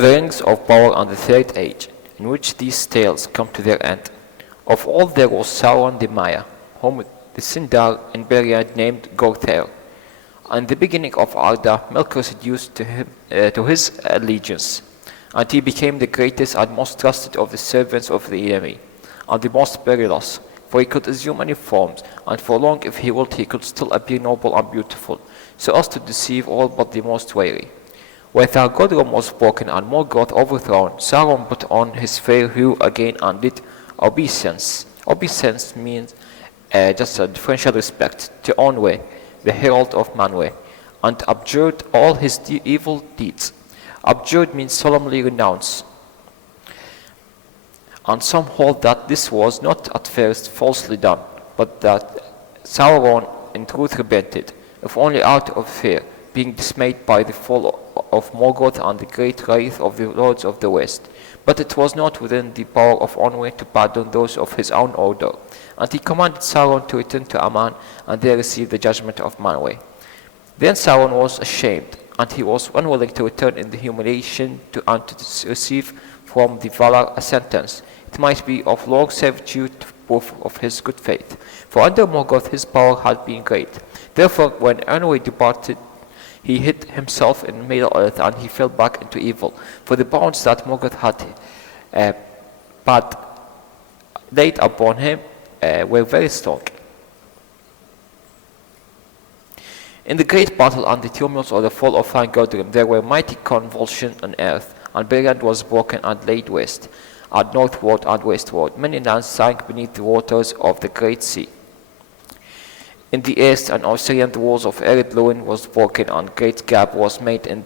the Rings of Power and the Third Age, in which these tales come to their end. Of all there was Sauron the Maya, whom the Sindar in Beleriand named Gorthair. And the beginning of Arda, Melkor seduced to his allegiance, and he became the greatest and most trusted of the servants of the enemy, and the most perilous, for he could assume many forms, and for long if he willed he could still appear noble and beautiful, so as to deceive all but the most wary. When Thar-Godrum was broken and Morgoth overthrown, Sauron put on his fair hue again and did obeisance. Obeisance means just a deferential respect to Onwe, the herald of Manwe, and abjured all his evil deeds. Abjured means solemnly renounce. And some hold that this was not at first falsely done, but that Sauron in truth repented, if only out of fear, being dismayed by the fall of Morgoth and the great wrath of the lords of the West. But it was not within the power of Onwe to pardon those of his own order, and he commanded Sauron to return to Aman and there receive the judgment of Manwe. Then Sauron was ashamed, and he was unwilling to return in the humiliation and to receive from the Valar a sentence. It might be of long servitude, proof of his good faith, for under Morgoth his power had been great. Therefore, when Anwe departed, he hid himself in Middle Earth, and he fell back into evil, for the bonds that Morgoth had laid upon him were very strong. In the great battle and the tumults of the fall of Thar-Godrum, there were mighty convulsions on earth, and Beleriand was broken and laid waste, and northward and westward. Many lands sank beneath the waters of the great sea. In the east and Osirian, the walls of Ered Luin was broken, and great gap was made in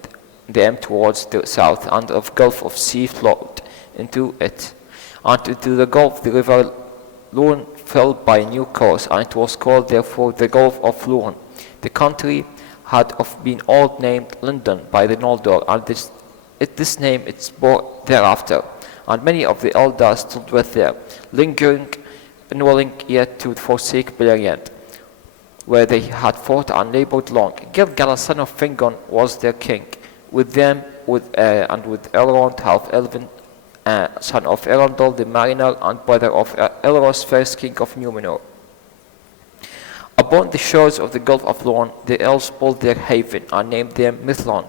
them towards the south, and a gulf of sea flowed into it. And into the gulf the river Luin fell by a new course, and it was called therefore the Gulf of Luin. The country had been old named London by the Noldor, and this name it bore thereafter. And many of the Eldar still dwelt there, lingering, unwilling yet to forsake Beleriand, where they had fought and labored long. Gil-galad son of Fingon was their king, with them and with Elrond, half-elven son of Erondel the mariner, and brother of Elros, first king of Númenor. Upon the shores of the Gulf of Luin, the elves built their haven, and named them Mithlond.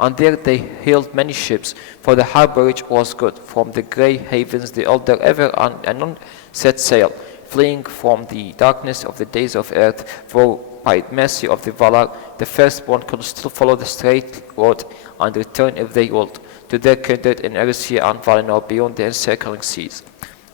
And there they hailed many ships, for the harborage was good. From the grey havens the Eldar ever and anon set sail, fleeing from the darkness of the days of earth, for by mercy of the Valar, the firstborn could still follow the straight road and return if they would, to their kindred in Erisea and Valinor beyond the encircling seas.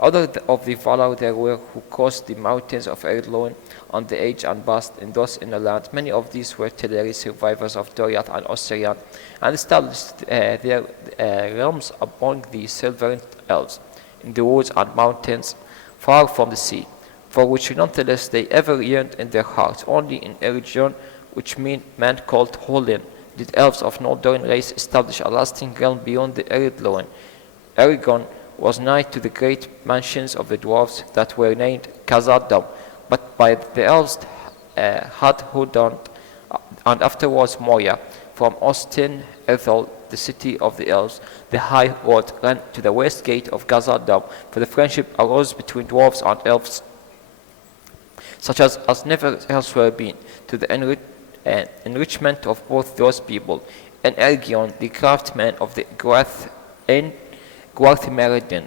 Other of the Valar there were who crossed the mountains of Ered Luin on the age and passed in those in the land. Many of these were Teleri, survivors of Doriath and Osirian, and established their realms among the Silverant elves, in the woods and mountains, far from the sea, for which nonetheless they ever yearned in their hearts. Only in Eregion, which men called Holin, did elves of Noldorin race establish a lasting realm beyond the Ered Luin. Eregion was nigh to the great mansions of the dwarves that were named Khazad-dûm, but by the elves Had-hûdant, and afterwards Moria. From Ostin Ethel, the city of the elves, the high road ran to the west gate of Khazad-dûm, for the friendship arose between dwarves and elves, such as never elsewhere been, to the enrichment of both those people. And Ergion, the craftsman of the Gwarthi-Meridin,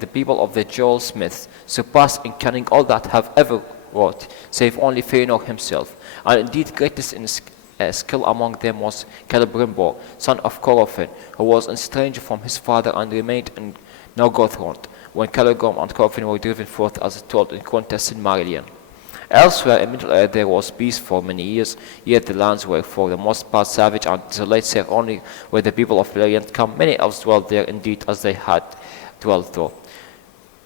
the people of the jewel smiths, surpassed in cunning all that have ever wrought, save only Fëanor himself. And indeed greatest in skill among them was Celebrimbor, son of Corofin, who was estranged from his father and remained in Nargothrond, when Celeborn and Corofin were driven forth, as told in Quenya Silmarillion. Elsewhere in Middle-earth there was peace for many years, yet the lands were for the most part savage and desolate, save only where the people of Beleriand come. Many elves dwelt there indeed, as they had dwelt through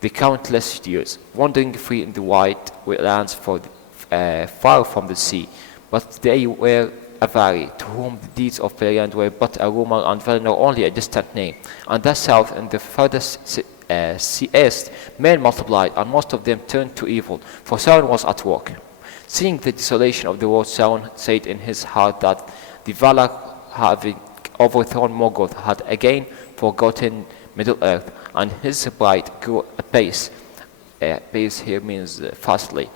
the countless years, wandering free in the wide lands far from the sea. But they were Avari, to whom the deeds of Beleriand were but a rumor, and Valinor only a distant name. And thus south, in the furthest east, men multiplied, and most of them turned to evil, for Sauron was at work. Seeing the desolation of the world, Sauron said in his heart that the Valar, having overthrown Morgoth had again forgotten Middle-earth, and his pride grew apace. Pace here means fastly.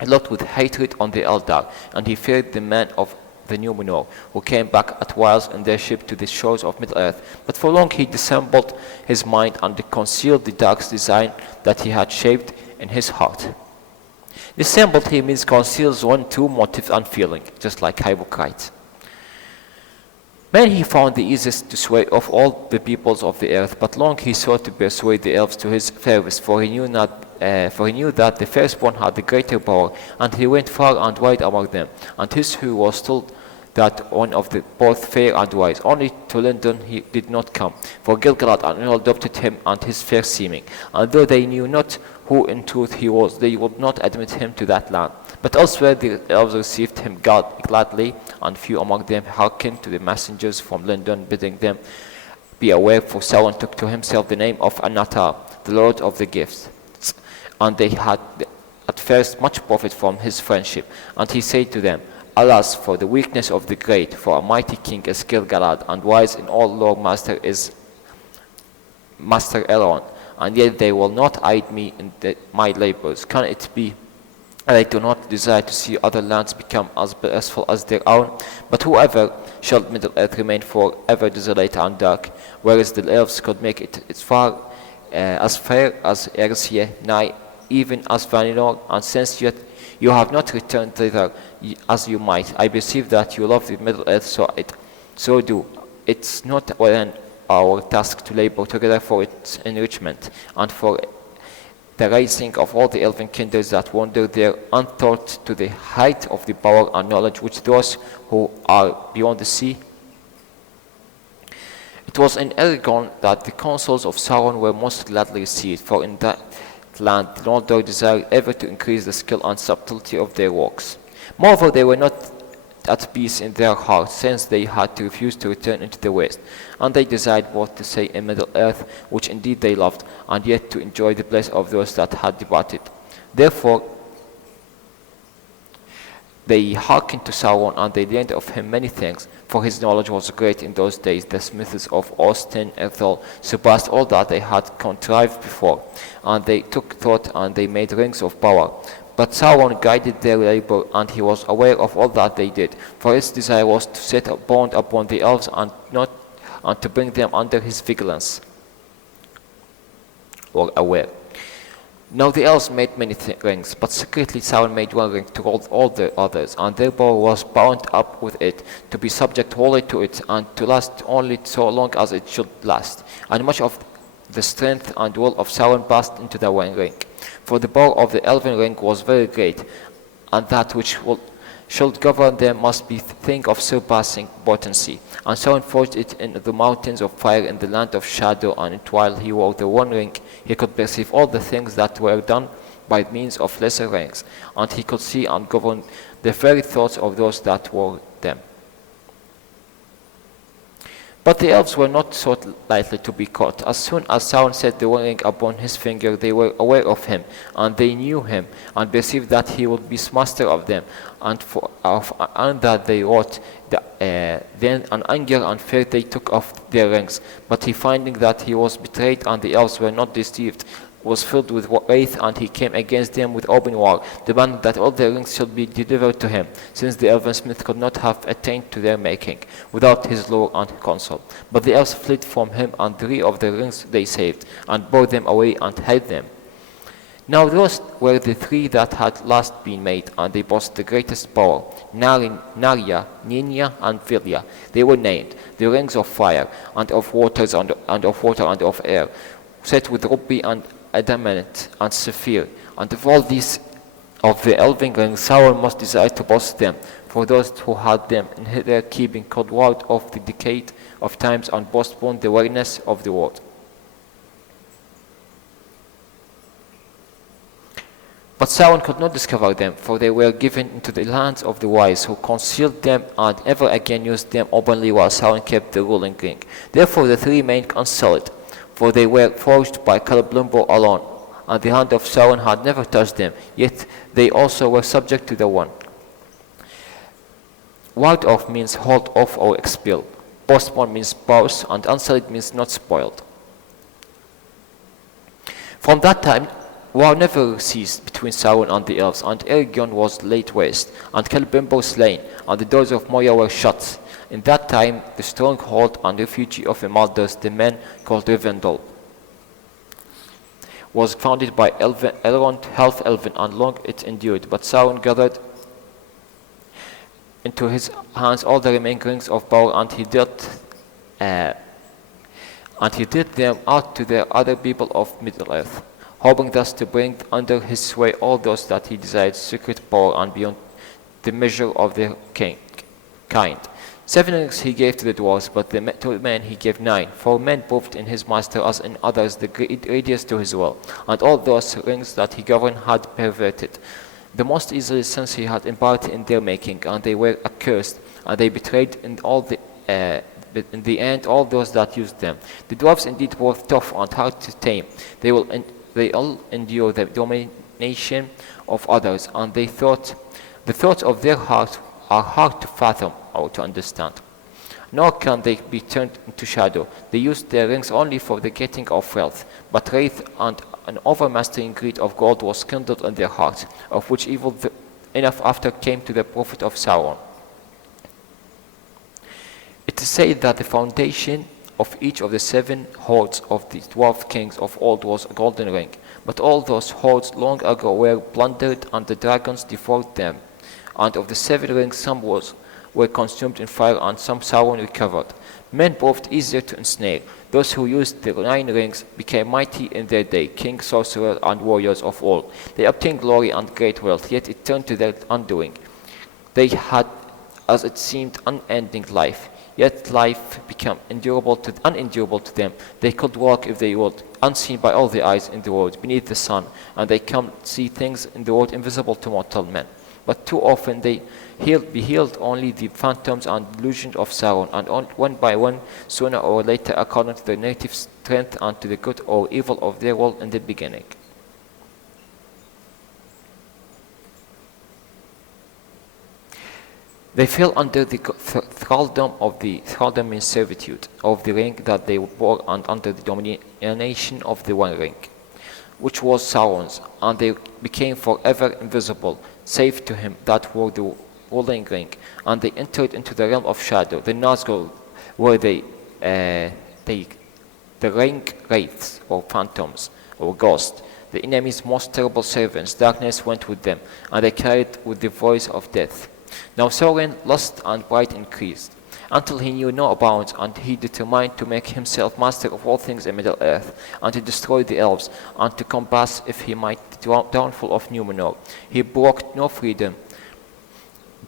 He looked with hatred on the Eldar, and he feared the men of the Númenor, who came back at whiles in their ship to the shores of Middle-earth. But for long he dissembled his mind and concealed the dark design that he had shaped in his heart. Dissembled here means conceals one true motive and feeling, just like hypocryte. Man he found the easiest to sway of all the peoples of the earth, but long he sought to persuade the elves to his service, for he knew that the firstborn had the greater power, and he went far and wide among them. And his who was told that one of the both fair and wise, only to London he did not come, for Gil-galad and all adopted him and his fair seeming. And though they knew not who in truth he was, they would not admit him to that land. But elsewhere the elves received him gladly, and few among them hearkened to the messengers from London, bidding them be aware, for Sauron took to himself the name of Al-Attar, the Lord of the Gifts. And they had at first much profit from his friendship. And he said to them, Alas for the weakness of the great, for a mighty king is Gil-galad, and wise in all lore master is Master Elrond, and yet they will not aid me in my labors. Can it be they do not desire to see other lands become as blissful as their own? But whoever shall Middle-earth remain forever desolate and dark, whereas the elves could make it as fair as Erisia, nay, even as Valinor, and since yet you have not returned thither as you might, I perceive that you love the Middle-earth, so do. It's not within our task to labor together for its enrichment, and for the raising of all the elven kindreds that wander there untaught to the height of the power and knowledge which those who are beyond the sea. It was in Eragon that the counsels of Sauron were most gladly received, for in that land the Noldor desired ever to increase the skill and subtlety of their works. Moreover, they were not at peace in their hearts, since they had to refuse to return into the West, and they desired both to stay in Middle-earth, which indeed they loved, and yet to enjoy the bliss of those that had departed. Therefore they hearkened to Sauron, and they learned of him many things, for his knowledge was great in those days. The smiths of Austin Ethel surpassed all that they had contrived before, and they took thought, and they made rings of power. But Sauron guided their labor, and he was aware of all that they did, for his desire was to set a bond upon the elves and to bring them under his vigilance, or aware. Now the elves made many rings, but secretly Sauron made one ring to hold all the others, and their power was bound up with it, to be subject wholly to it, and to last only so long as it should last. And much of the strength and will of Sauron passed into the one ring. For the power of the elven ring was very great, and that which should govern them must be a thing of surpassing potency. And Sauron forged it in the mountains of fire in the land of shadow, and while he wore the one ring, he could perceive all the things that were done by means of lesser rings, and he could see and govern the very thoughts of those that wore them. But the elves were not so lightly to be caught. As soon as Sauron set the one ring upon his finger, they were aware of him, and they knew him, and perceived that he would be master of them, and that they wrought. Then an anger and fear they took off their rings. But he, finding that he was betrayed and the elves were not deceived, was filled with wrath, and he came against them with open war, demanding that all their rings should be delivered to him, since the elven smith could not have attained to their making without his law and counsel. But the elves fled from him, and 3 of the rings they saved, and bore them away and hid them. Now those were the 3 that had last been made, and they possessed the greatest power: Narya, Ninya, and Vilya. They were named the rings of fire, and of waters, and of water, and of air, set with ruby and adamant and sapphire. And of all these of the elven rings, Sauron must desire to possess them, for those who had them in their keeping could ward off the decay of times and postpone the weariness of the world. But Sauron could not discover them, for they were given into the hands of the wise, who concealed them and ever again used them openly, while Sauron kept the ruling ring. Therefore the 3 remained unsullied, for they were forged by Celebrimbor alone, and the hand of Sauron had never touched them, yet they also were subject to the one. Ward off means hold off or expel. postpone means pause, and unsullied means not spoiled. From that time, war never ceased between Sauron and the elves, and Eregion was laid waste, and Celebrimbor slain, and the doors of Moria were shut. In that time, the stronghold and refuge of the Malders, the men called Rivendell, was founded by Elrond, half-elven, and long it endured. But Sauron gathered into his hands all the remaining rings of power, and he dealt them out to the other people of Middle-earth, hoping thus to bring under his sway all those that he desired secret power and beyond the measure of their kind. 7 rings he gave to the dwarves, but to men he gave 9. For men proved in his master as in others the radius to his will, and all those rings that he governed had perverted the most easily, since he had imparted in their making, and they were accursed, and they betrayed in the end all those that used them. The dwarves indeed were tough and hard to tame. They all endure the domination of others, and the thoughts of their hearts are hard to fathom or to understand. Nor can they be turned into shadow. They used their rings only for the getting of wealth, but wrath and an overmastering greed of gold was kindled in their hearts, of which evil enough after came to the prophet of Sauron. It is said that the foundation of each of the 7 hoards of the dwarf kings of old was a golden ring, but all those hoards long ago were plundered, and the dragons devoured them. And of the 7 rings some were consumed in fire, and some Sauron recovered. Men proved easier to ensnare. Those who used the 9 rings became mighty in their day, kings, sorcerers, and warriors of all. They obtained glory and great wealth, yet it turned to their undoing. They had, as it seemed, unending life, yet life became unendurable to them. They could walk if they would, unseen by all the eyes in the world, beneath the sun, and they could see things in the world invisible to mortal men. But too often they beheld only the phantoms and delusions of Sauron, and one by one, sooner or later, according to their native strength and to the good or evil of their world in the beginning. They fell under the thraldom means servitude of the ring that they bore, and under the domination of the One Ring, which was Sauron's, and they became forever invisible, save to him that wore the ruling ring, and they entered into the realm of shadow, the Nazgûl, where the ring wraiths, or phantoms, or ghosts, the enemy's most terrible servants. Darkness went with them, and they carried with the voice of death. Now Sauron lust and pride increased, until he knew no bounds, and he determined to make himself master of all things in Middle-earth, and to destroy the elves, and to compass, if he might, the downfall of Númenor. He brooked no freedom.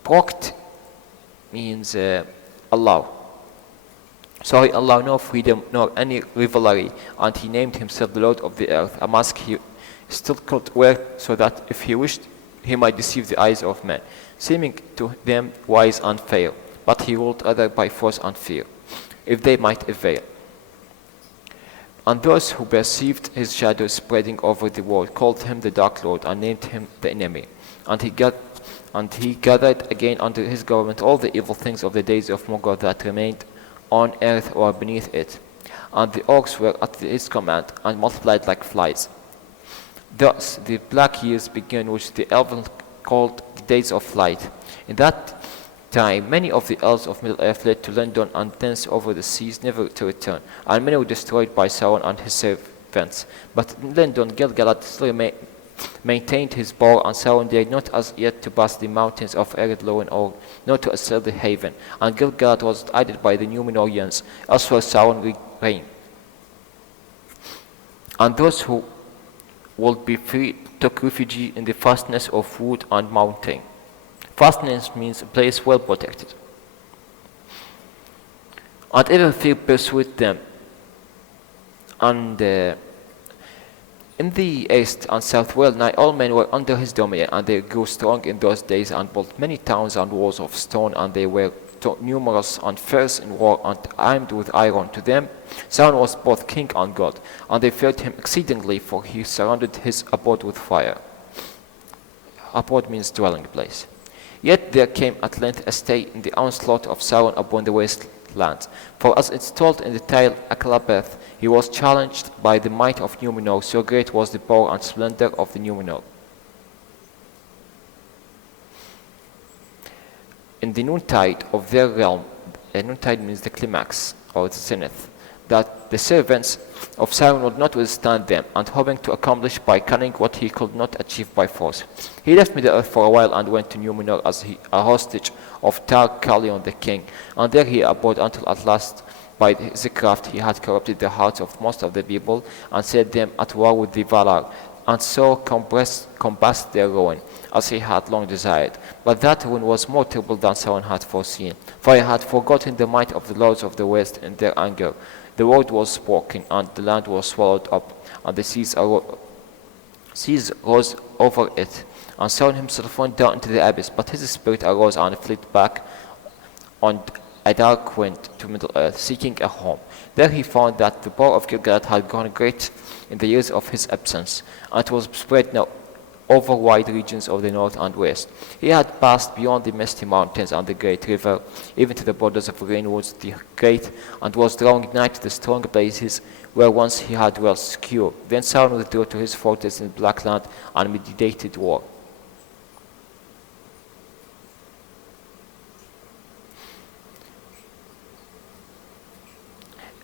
Brooked means allow no freedom nor any rivalry, and he named himself the Lord of the Earth, a mask he still could wear, so that if he wished he might deceive the eyes of men, seeming to them wise and fair, but he ruled others by force and fear, if they might avail. And those who perceived his shadow spreading over the world called him the Dark Lord, and named him the Enemy. And he gathered again under his government all the evil things of the days of Morgoth that remained on earth or beneath it. And the orcs were at his command, and multiplied like flies. Thus the black years began, which the elves called the days of light. In that time many of the elves of Middle-earth fled to London, and thence over the seas, never to return, and many were destroyed by Sauron and his servants. But in London Gil-galad still maintained his power, and Sauron dared not as yet to pass the mountains of Ered-Loin, or not to assail the haven, and Gil-galad was guided by the Númenorians. Elsewhere Sauron reigned, and those who would be free took refuge in the fastness of wood and mountain. Fastness means a place well protected. And even fear pursued them. And in the east and south, well nigh all men were under his dominion, and they grew strong in those days, and built many towns and walls of stone, and they were numerous and fierce in war, and armed with iron. To them Sauron was both king and god, and they feared him exceedingly, for he surrounded his abode with fire. Abode means dwelling place. Yet there came at length a stay in the onslaught of Sauron upon the lands. For as it's told in the tale Aklabeth, he was challenged by the might of Númenor, so great was the power and splendor of the Númenor. In the noontide of their realm, noontide means the climax or the zenith, that the servants of Sauron would not withstand them, and hoping to accomplish by cunning what he could not achieve by force. He left Middle-earth for a while and went to Númenor as a hostage of Tar-Carlion the king, and there he abode until at last by his craft he had corrupted the hearts of most of the people and set them at war with the Valar, and so compassed their ruin, as he had long desired. But that ruin was more terrible than Sauron had foreseen, for he had forgotten the might of the lords of the west in their anger. The word was spoken, and the land was swallowed up, and the seas rose over it. And Sauron himself went down into the abyss, but his spirit arose and fled back on a dark wind to Middle-earth, seeking a home. There he found that the power of Gil-galad had grown great in the years of his absence, and it was spread now over wide regions of the north and west. He had passed beyond the misty mountains and the great river, even to the borders of Rainwoods the Great, and was drawing nigh to the strong places where once he had dwelt secure. Then Sauron withdrew to his fortress in Blackland and meditated war.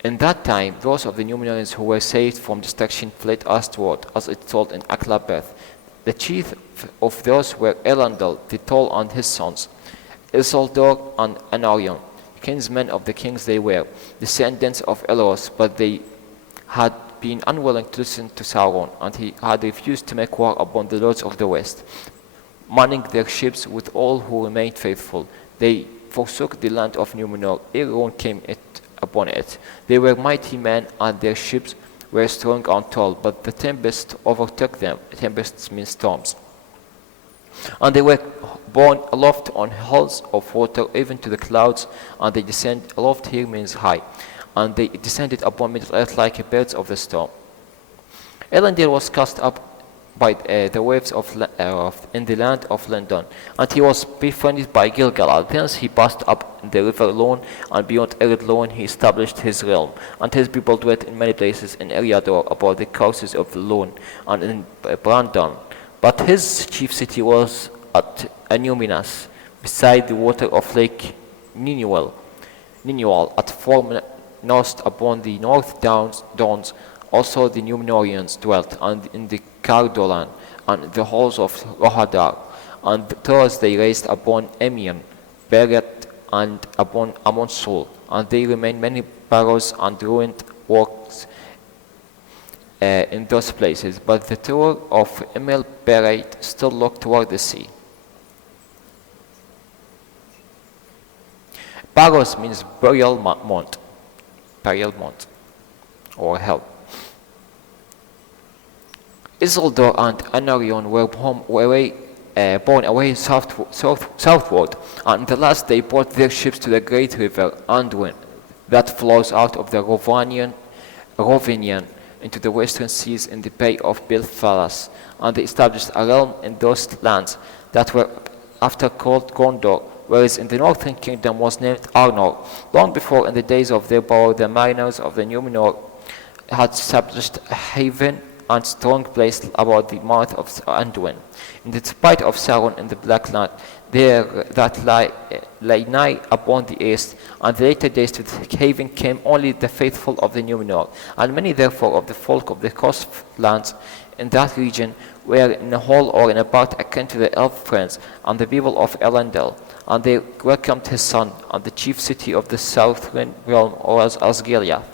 In that time, those of the Númenorians who were saved from destruction fled eastward, as it told in Aklabeth. The chief of those were Elendil the Tall and his sons, Isildur and Anarion, kinsmen of the kings they were, descendants of Elros, but they had been unwilling to listen to Sauron, and he had refused to make war upon the lords of the west. Manning their ships with all who remained faithful, they forsook the land of Númenor ere ruin came upon it. They were mighty men, and their ships were strong and tall, but the tempest overtook them. Tempests mean storms. And they were borne aloft on hulls of water, even to the clouds, and they descend aloft here means high, and they descended upon Middle-earth like birds of the storm. Elendil was cast up by the waves in the land of Lindon, and he was befriended by Gil-galad. Thence he passed up the river Lorn, and beyond Ered Lorn he established his realm, and his people dwelt in many places in Eriador, about the coasts of the Lorn, and in Brandon. But his chief city was at Númenor, beside the water of Lake Ninual, at foremost upon the north dawns. Also the Númenorians dwelt, and in the Cardolan, and the halls of Rohadar, and the towers they raised upon Emion, Beret, and upon Amonsul, and there remain many barrows and ruined works in those places, but the tower of Emil Beret still looked toward the sea. Barrows means burial mount, or hell. Isildur and Anarion were borne away southward, and at last they brought their ships to the great river Anduin that flows out of the Rovanian into the western seas in the bay of Bilfalas, and they established a realm in those lands that were after called Gondor, whereas in the northern kingdom was named Arnor. Long before, in the days of their power, the mariners of the Númenor had established a haven and strong place about the mouth of Anduin. In the spite of Sauron in the Black Land, there that lay nigh upon the east, and the later days to the haven came only the faithful of the Númenor, and many therefore of the folk of the coastlands in that region were in a hall or in about akin to the elf friends and the people of Elendil, and they welcomed his son, and the chief city of the southern realm was Osgiliath,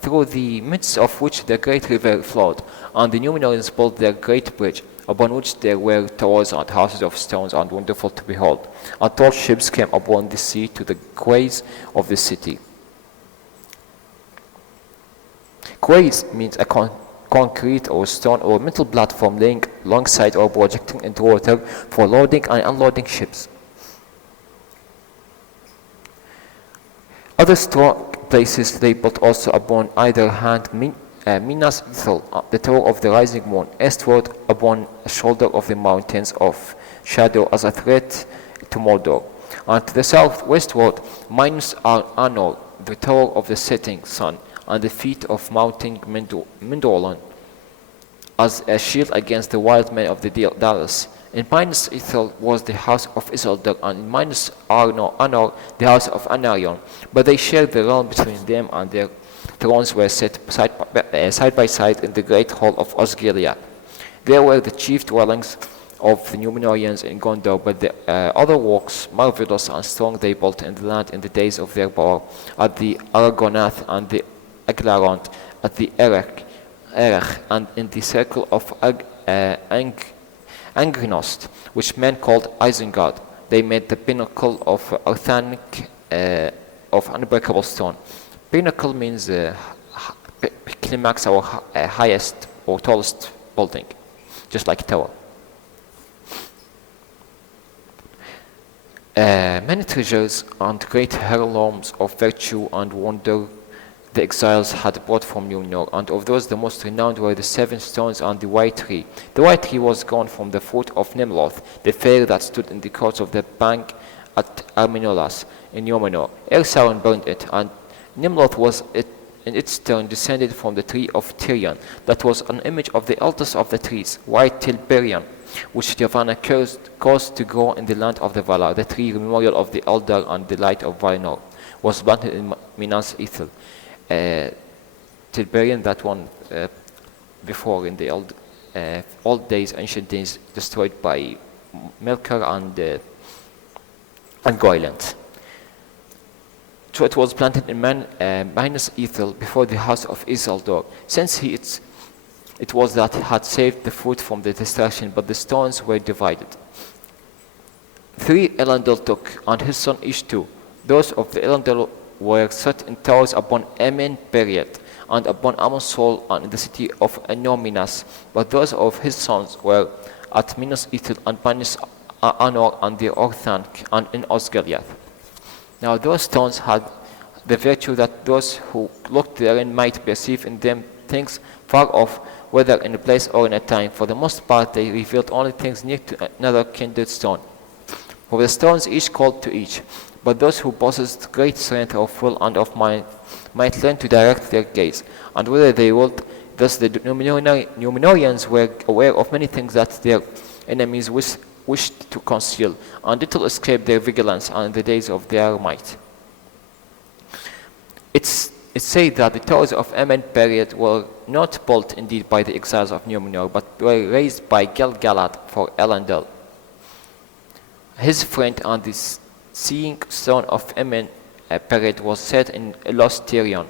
through the midst of which the great river flowed, and the Númenorians built their great bridge, upon which there were towers and houses of stones and wonderful to behold. And tall ships came upon the sea to the quays of the city. Quays means a concrete or stone or metal platform laying alongside or projecting into water for loading and unloading ships. Other strong places they built also upon either hand Minas Ithil, the tower of the rising moon, eastward upon a shoulder of the mountains of shadow as a threat to Mordor. and to the southwestward, minus Anor, the tower of the setting sun, and the feet of mounting Mindorlan, as a shield against the wild men of the Dallas. In Minus Ithil was the house of Isildur, and in Minus Anor the house of Anarion. But they shared the realm between them, and their thrones were set side by side in the great hall of Osgiliath. There were the chief dwellings of the Númenorians in Gondor, but the other works, marvelous and strong, they built in the land in the days of their power, at the Argonath and the Aglarond, at the Erech, and in the circle of Angrinost, which men called Isengard. They made the pinnacle of Arthanic of unbreakable stone. Pinnacle means climax or highest or tallest building, just like tower. Many treasures and great heirlooms of virtue and wonder the exiles had brought from Númenor, and of those the most renowned were the 7 stones and the white tree. The white tree was gone from the foot of Nimloth, the fair that stood in the courts of the bank at Arminolas in Númenor. Sauron burned it, and Nimloth was in its turn descended from the tree of Tyrion, that was an image of the eldest of the trees, white Tilberian, which Yavanna caused to grow in the land of the Valar. The tree memorial of the Eldar and the light of Valinor was planted in Minas Ithil. Tilberian, that one before in the old days, ancient days, destroyed by Melkor and Goyland. So it was planted in Minas Ithil before the house of Isildur, since it was that had saved the food from the destruction, but the stones were divided. 3 Elendil took, and his son Ishtu. Those of the Elendil were set in towers upon Emin Beriet, and upon Amonsol, and in the city of Enominas, but those of his sons were at Minas Ithil and Minas Anor and the Orthanc, and in Osgiliath. Now those stones had the virtue that those who looked therein might perceive in them things far off, whether in a place or in a time. For the most part they revealed only things near to another kindred stone. For the stones each called to each, but those who possessed great strength of will and of mind might learn to direct their gaze, and whether they would. Thus the Númenorians were aware of many things that their enemies wished to conceal, and little escaped their vigilance and the days of their might. It's said that the towers of Emin Beriet were not built indeed by the exiles of Númenor, but were raised by Gil-galad for Elendil, his friend, and the seeing stone of Emin Beriet was set in Lost Tyrion,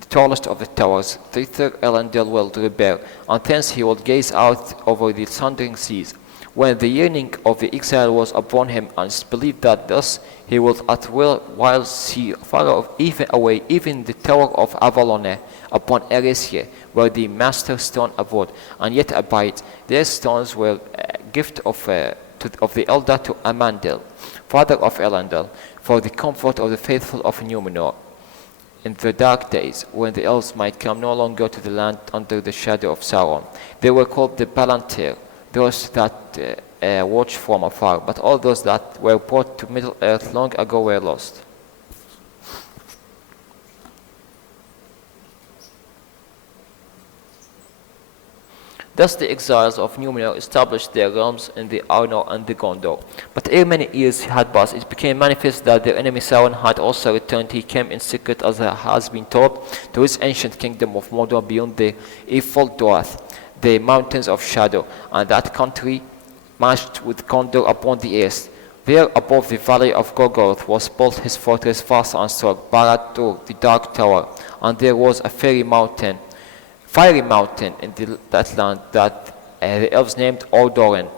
the tallest of the towers. Thither Elendil will repair, and thence he will gaze out over the sundering seas. When the yearning of the exile was upon him, and believed that thus he would at will while see far off, even away, even the tower of Avalon upon Eresia, where the master stone abode, and yet abide. Their stones were a gift of the elder to Amandil, father of Elendil, for the comfort of the faithful of Númenor. In the dark days, when the elves might come no longer to the land under the shadow of Sauron, they were called the Palantir, those that watch from afar, but all those that were brought to Middle Earth long ago were lost. Thus the exiles of Númenor established their realms in the Arnor and the Gondor. But ere many years had passed, it became manifest that their enemy Sauron had also returned. He came in secret, as has been told, to his ancient kingdom of Mordor beyond the Ifildorth, the mountains of shadow, and that country matched with Gondor upon the east. There above the valley of Gorgoroth was built his fortress vast and strong, Barad-dûr, the dark tower, and there was a fiery mountain in that land that the elves named Orodruin.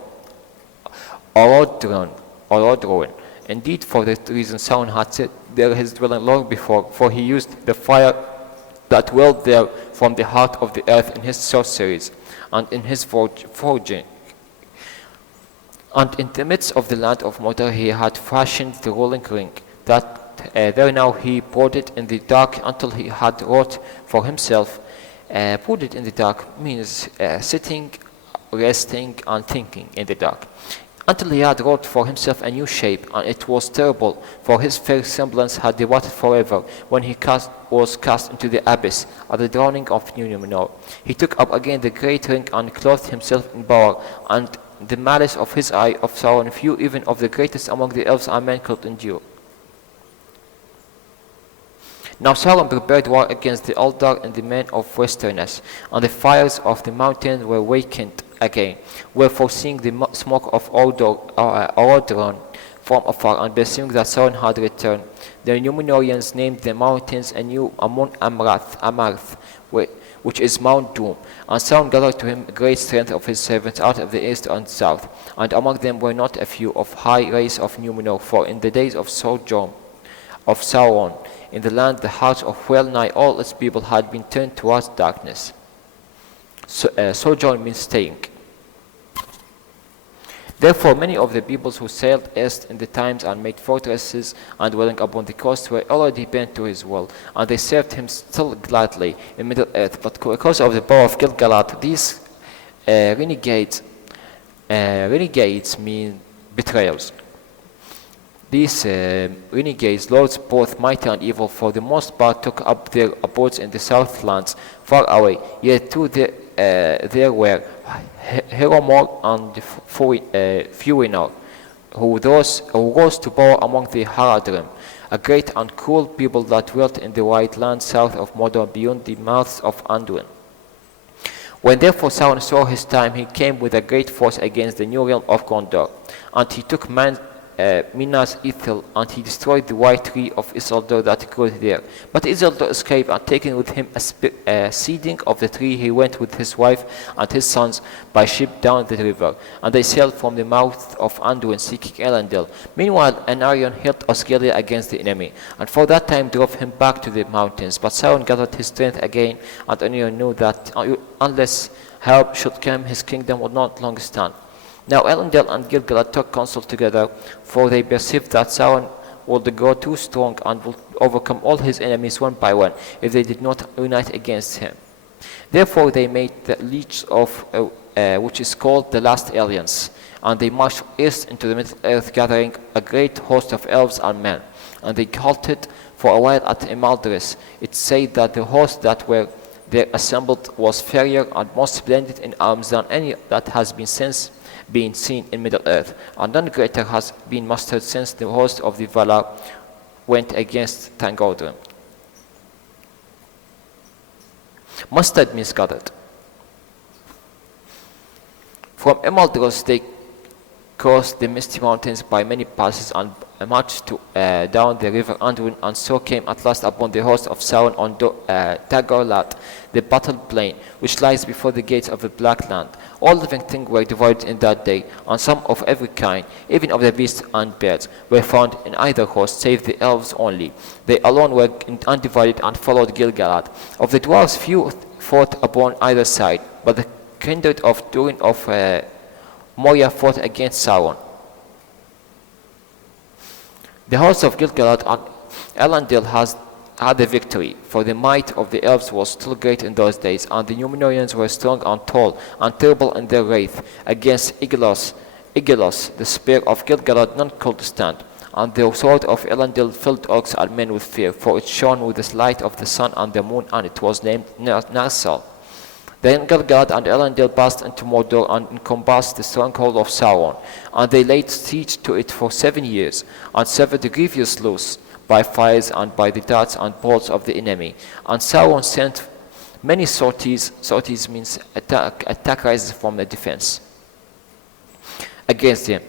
Indeed, for that reason Sauron had set there his dwelling long before, for he used the fire that dwelt there from the heart of the earth in his sorceries and in his forging. And in the midst of the land of Mordor he had fashioned the rolling ring, that there now he poured it in the dark until he had wrought for himself. Put it in the dark means sitting, resting, and thinking in the dark. until he had wrought for himself a new shape, and it was terrible, for his fair semblance had departed forever, when he was cast into the abyss, at the drowning of Númenor. He took up again the great ring, and clothed himself in power, and the malice of his eye of Sauron few even of the greatest among the elves and men could endure. Now Sauron prepared war against the Al-Attar and the men of Westerness, and the fires of the mountain were wakened again. Wherefore, seeing the smoke of Orodron from afar, and perceiving that Sauron had returned, the Númenorians named the mountains anew Amun Amarth, which is Mount Doom. And Sauron gathered to him great strength of his servants out of the east and south, and among them were not a few of high race of Númenor, for in the days of sojourn of Sauron in the land, the hearts of well nigh all its people had been turned towards darkness. Sojourn means staying. Therefore, many of the peoples who sailed east in the times and made fortresses and dwelling upon the coast were already bent to his will, and they served him still gladly in Middle Earth. But because of the power of Gil-galad, these renegades mean betrayals. These renegades, lords both mighty and evil, for the most part took up their abodes in the southlands far away. Yet too there were Heromor and Fuinor, who rose to power among the Haradrim, a great and cruel people that dwelt in the wide land south of Mordor beyond the mouths of Anduin. When therefore Sauron saw his time, he came with a great force against the new realm of Gondor, and he took Minas Ithil, and he destroyed the white tree of Isildur that grew there. But Isildur escaped, and taking with him a seeding of the tree, he went with his wife and his sons by ship down the river, and they sailed from the mouth of Anduin seeking Elendil. Meanwhile Anarion held Osgiliath against the enemy, and for that time drove him back to the mountains. But Sauron gathered his strength again, and Anarion knew that unless help should come, his kingdom would not long stand. Now Elendil and Gil-galad took counsel together, for they perceived that Sauron would grow too strong and would overcome all his enemies one by one if they did not unite against him. Therefore they made the League of which is called the Last Alliance, and they marched east into the Middle Earth, gathering a great host of elves and men. And they halted for a while at Imaldris. It said that the host that were there assembled was fairer and more splendid in arms than any that has been since been seen in Middle Earth, and none greater has been mustered since the host of the Valar went against Thangorodrim. Mustered means gathered. From Imaldros they crossed the misty mountains by many passes and marched down the river Anduin, and so came at last upon the host of Sauron on Dagorlat, the battle plain, which lies before the gates of the Black Land. All living things were divided in that day, and some of every kind, even of the beasts and birds, were found in either host, save the elves only. They alone were undivided and followed Gil-galad. Of the dwarves few fought upon either side, but the kindred of Durin of Moria fought against Sauron. The host of Gil-galad and Elendil had the victory, for the might of the elves was still great in those days, and the Númenorians were strong and tall and terrible in their wrath. Against Igelos, the spear of Gil-galad none could stand, and the sword of Elendil filled orcs and men with fear, for it shone with the light of the sun and the moon, and it was named Narsal. Then Gil-galad and Elendil passed into Mordor and encompassed the stronghold of Sauron, and they laid siege to it for 7 years, and suffered grievous loss by fires and by the darts and bolts of the enemy. And Sauron sent many sorties. Sorties means attack rises from the defense against them.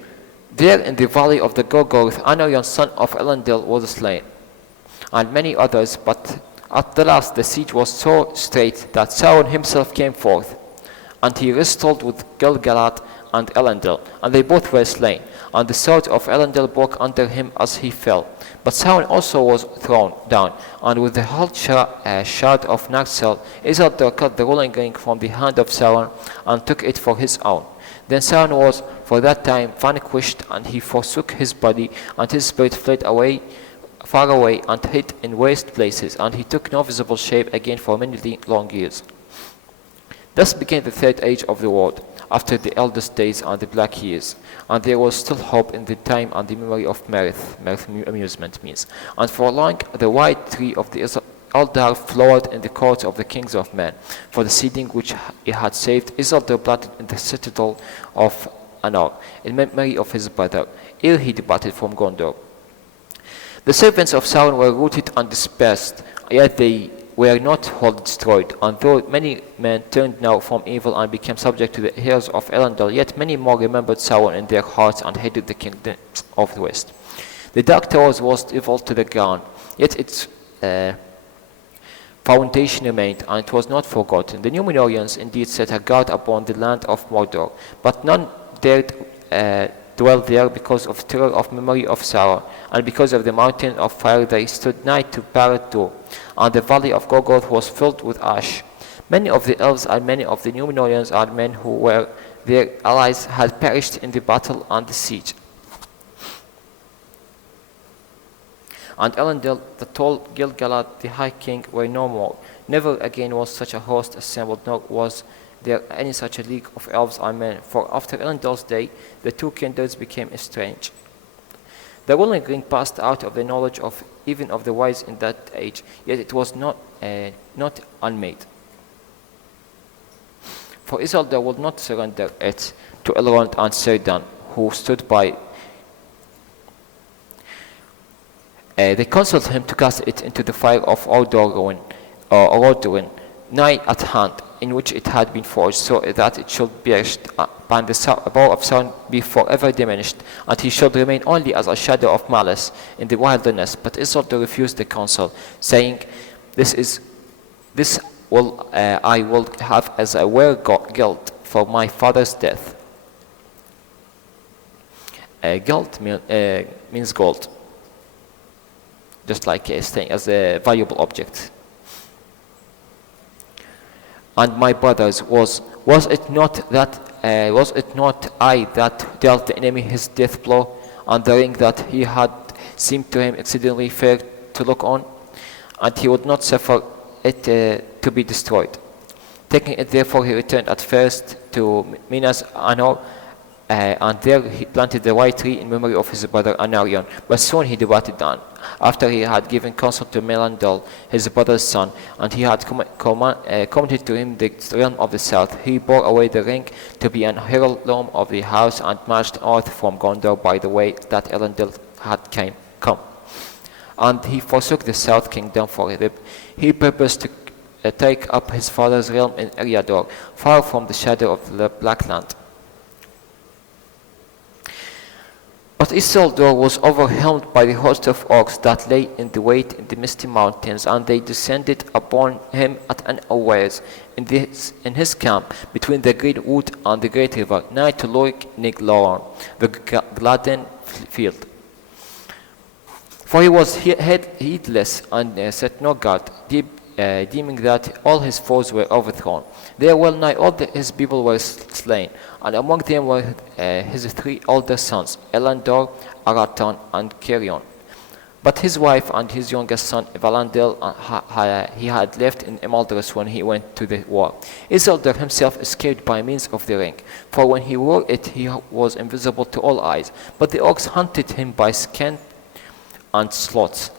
There in the valley of the Gorgoroth, Anarion son of Elendil was slain, and many others, but at the last the siege was so strait that Sauron himself came forth, and he wrestled with Gil-galad and Elendil, and they both were slain, and the sword of Elendil broke under him as he fell. But Sauron also was thrown down, and with the whole shard of Narsal, Isildur cut the ruling ring from the hand of Sauron and took it for his own. Then Sauron was for that time vanquished, and he forsook his body, and his spirit fled away, far away, and hid in waste places, and he took no visible shape again for many long years. Thus began the third age of the world. after the eldest days and the black years. And there was still hope in the time and the memory of mirth amusement means. And for long the white tree of the Al-Attar flowered in the courts of the kings of men, for the seeding which he had saved Isildur planted in the citadel of Anor, in memory of his brother, ere he departed from Gondor. The servants of Sauron were rooted and dispersed, yet they were not wholly destroyed, and though many men turned now from evil and became subject to the heirs of Elendil, yet many more remembered Sauron in their hearts and hated the kingdoms of the west. The Dark Towers was leveled to the ground, yet its foundation remained, and it was not forgotten. The Númenorians indeed set a guard upon the land of Mordor, but none dared dwell there because of terror of memory of Sauron, and because of the mountain of fire they stood nigh to Barad-dûr, and the valley of Golgoth was filled with ash. Many of the elves and many of the Númenorians and men who were their allies had perished in the battle and the siege. And Elendil, the tall Gil-galad, the high king, were no more. Never again was such a host assembled, nor was there any such a league of elves and men, for after Elendil's day, the two kindreds became estranged. The ruling ring passed out of the knowledge of even of the wise in that age, yet it was not unmade. For Isildur would not surrender it to Elrond and Círdan, who stood by. They counseled him to cast it into the fire of Orodruin, nigh at hand, in which it had been forged, so that it should burst, and the power of Sauron be forever diminished, and he should remain only as a shadow of malice in the wilderness. But Isildur refused the counsel, saying, "This will I will have as a wear guilt for my father's death." Guilt means gold, just like staying as a valuable object. And my brothers, was it not I that dealt the enemy his death blow, and the ring that he had seemed to him exceedingly fair to look on, and he would not suffer it to be destroyed. Taking it therefore he returned at first to Minas Anor, and there he planted the white tree in memory of his brother Anarion. But soon he departed on, after he had given counsel to Melandil, his brother's son, and he had committed to him the realm of the south. He bore away the ring to be an heirloom of the house, and marched north from Gondor by the way that Elendil had come. And he forsook the south kingdom for it. He purposed to take up his father's realm in Eriador, far from the shadow of the Black Land. But Isildur was overwhelmed by the host of orcs that lay in the wait in the misty mountains, and they descended upon him at unawares in his camp between the great wood and the great river, nigh to Loic Nigloran, the Gladden field. For he was heedless and set no guard, deeming that all his foes were overthrown. There well nigh all his people were slain, and among them were his three older sons, Elendor, Araton, and Cirion. But his wife and his youngest son, Valandil, he had left in Imaldris when he went to the war. Isildur himself escaped by means of the ring, for when he wore it he was invisible to all eyes, but the orcs hunted him by skin and slots.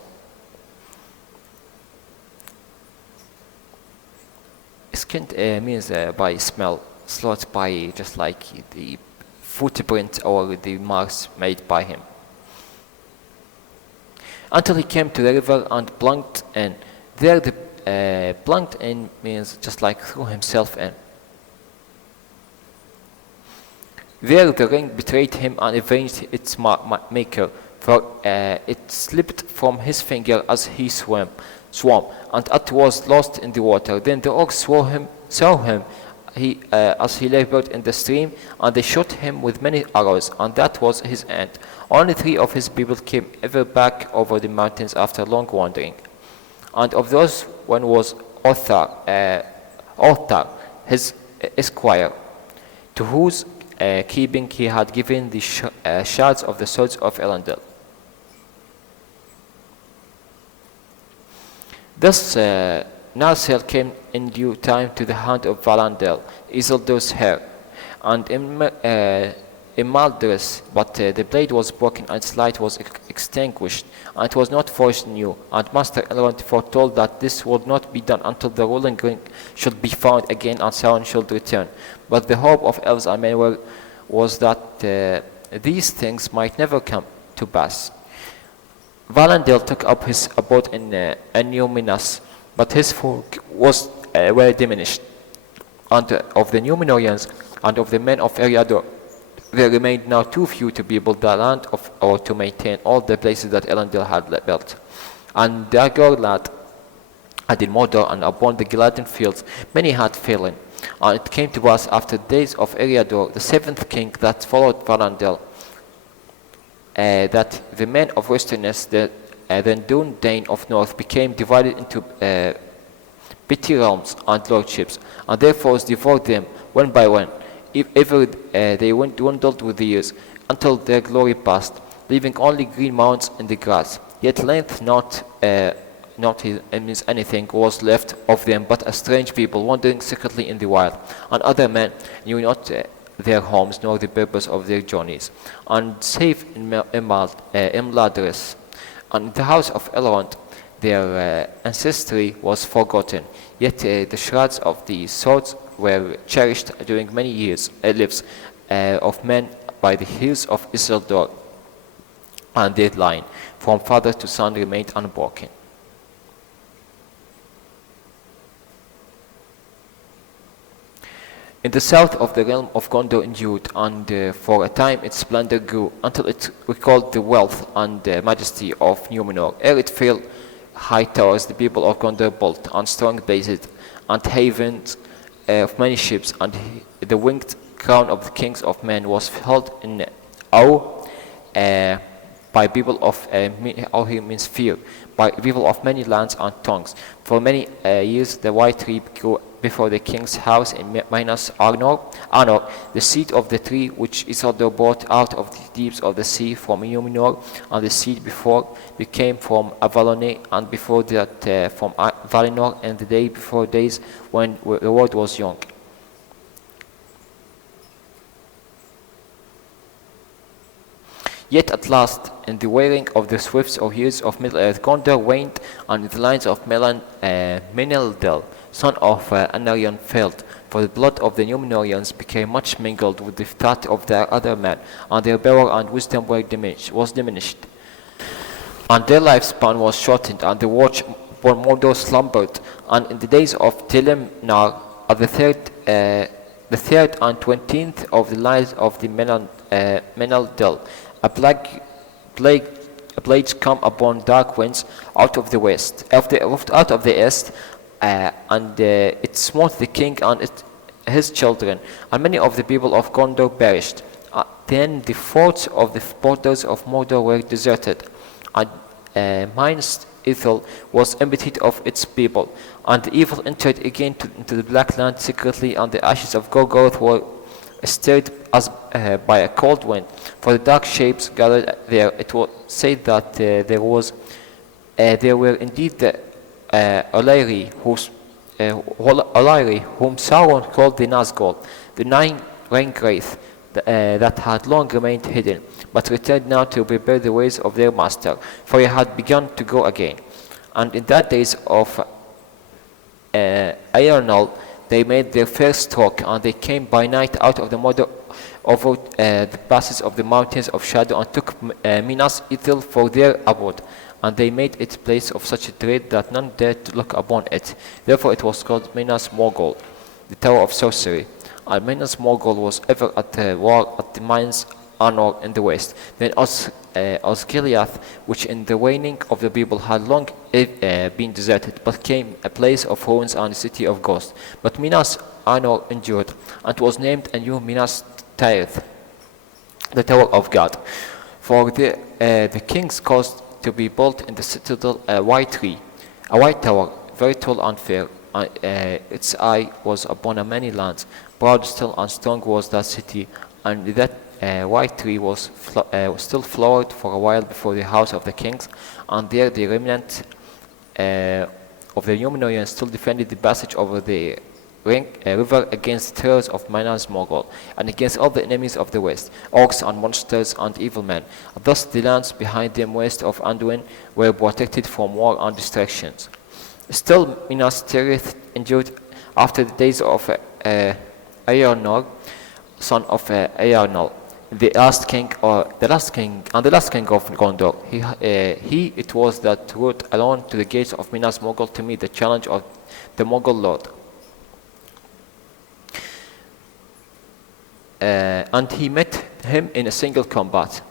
Skin means by smell, slots by just like the footprint or the marks made by him. Until he came to the river and plunged in. There the plunged in means just like threw himself in. There the ring betrayed him and avenged its maker, for it slipped from his finger as he swam, and it was lost in the water. Then the orcs saw him as he labored in the stream, and they shot him with many arrows, and that was his end. Only 3 of his people came ever back over the mountains after long wandering. And of those one was Althar, his esquire, to whose keeping he had given the shards of the swords of Elendil. Thus Narsil came in due time to the hand of Valandil, Isildur's heir, and in Maldres, but the blade was broken and its light was extinguished, and it was not forged new. And Master Elrond foretold that this would not be done until the ruling ring should be found again and Sauron should return. But the hope of elves and men was that these things might never come to pass. Valandil took up his abode in Númenor, but his folk were diminished. And of the Númenorians and of the men of Eriador, there remained now too few to build the land or to maintain all the places that Elendil had built. And Dagorlad and in Mordor and upon the Gladden fields many had fallen. And it came to pass after the days of Eriador, the seventh king that followed Valandil, that the men of Westerness, the Dúnedain of North, became divided into petty realms and lordships, and therefore devoured them one by one. If ever they dwindled with the years, until their glory passed, leaving only green mounds in the grass. Yet length not means anything was left of them but a strange people wandering secretly in the wild, and other men knew not their homes nor the purpose of their journeys. And save in Mladris, and in the house of Elrond, their ancestry was forgotten. Yet the shreds of the swords were cherished during many years, lives of men by the hills of Isildur, and their line from father to son remained unbroken. In the south of the realm of Gondor endured, and for a time its splendor grew, until it recalled the wealth and majesty of Númenor. Ere it fell, high towers the people of Gondor built, and strong bases, and havens of many ships, and the winged crown of the kings of men was held in awe by people of awe means fear, by people of many lands and tongues. For many years the white tree grew before the king's house in Minas Anor, the seed of the tree which Isildur brought out of the deeps of the sea from Númenor, and the seed before became from Avalon, and before that from Valinor, and the day before days when the world was young. Yet at last, in the wearing of the swifts of years of Middle-earth, Gondor waned, and the lines of Menelder, son of Anarion, failed, for the blood of the Númenorians became much mingled with the that of their other men, and their power and wisdom was diminished. And their lifespan was shortened, and the watch upon Mordor slumbered. And in the days of Silmarillion, the third and 20th of the lines of the Menelder, a plague come upon dark winds out of the west, out of the east, and it smote the king and his children, and many of the people of Gondor perished. Then the forts of the borders of Mordor were deserted, and Minas Ithil was emptied of its people, and the evil entered again into the black land secretly, and the ashes of Gorgoroth were stirred as by a cold wind, for the dark shapes gathered there. It was said that there were indeed the Olyri, whom Sauron called the Nazgûl, the nine Ringwraiths that had long remained hidden, but returned now to prepare the ways of their master, for he had begun to go again. And in that days of Eärnal, they made their first stroke, and they came by night out of the Mordor over the passes of the mountains of shadow, and took Minas Ithil for their abode. And they made it place of such a dread that none dared to look upon it. Therefore it was called Minas Morgul, the tower of sorcery. And Minas Morgul was ever at the war at the Minas Anor in the west. Then Osgiliath, which in the waning of the people had long been deserted, but became a place of ruins and a city of ghosts. But Minas Anor endured, and was named a new Minas Tirith, the tower of God. For the kings caused to be built in the citadel a white tower, very tall and fair. Its eye was upon many lands. Broad, still, and strong was that city, and that white tree was still flowered for a while before the house of the kings, and there the remnant of the Númenorians still defended the passage over the river against the terrors of Minas Morgul, and against all the enemies of the west, orcs and monsters and evil men. Thus the lands behind them west of Anduin were protected from war and distractions. Still Minas Tirith endured after the days of j.r.r, son of Eärnal, the last king of Gondor. He it was that rode alone to the gates of Minas Morgul to meet the challenge of the Morgul Lord. And he met him in a single combat.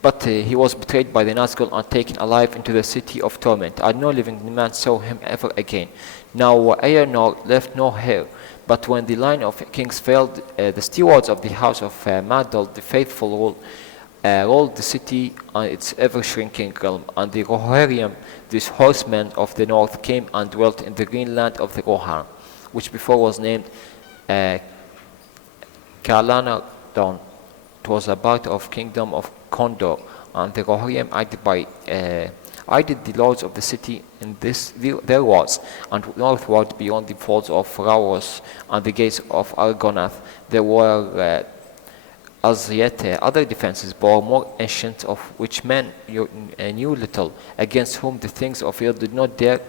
But he was betrayed by the Nazgul and taken alive into the city of torment, and no living man saw him ever again. Now Eärnal left no heir, but when the line of kings failed, the stewards of the house of Madol, the faithful, ruled the city and its ever-shrinking realm, and the Rohirrim, these horsemen of the north, came and dwelt in the green land of the Rohan, which before was named Calanadon. It was a part of kingdom of Condor, and the Rohirrim aided the lords of the city in this their wars, and northward beyond the falls of Rauros and the gates of Argonath there were as yet other defenses, but more ancient, of which men knew little, against whom the things of earth did not dare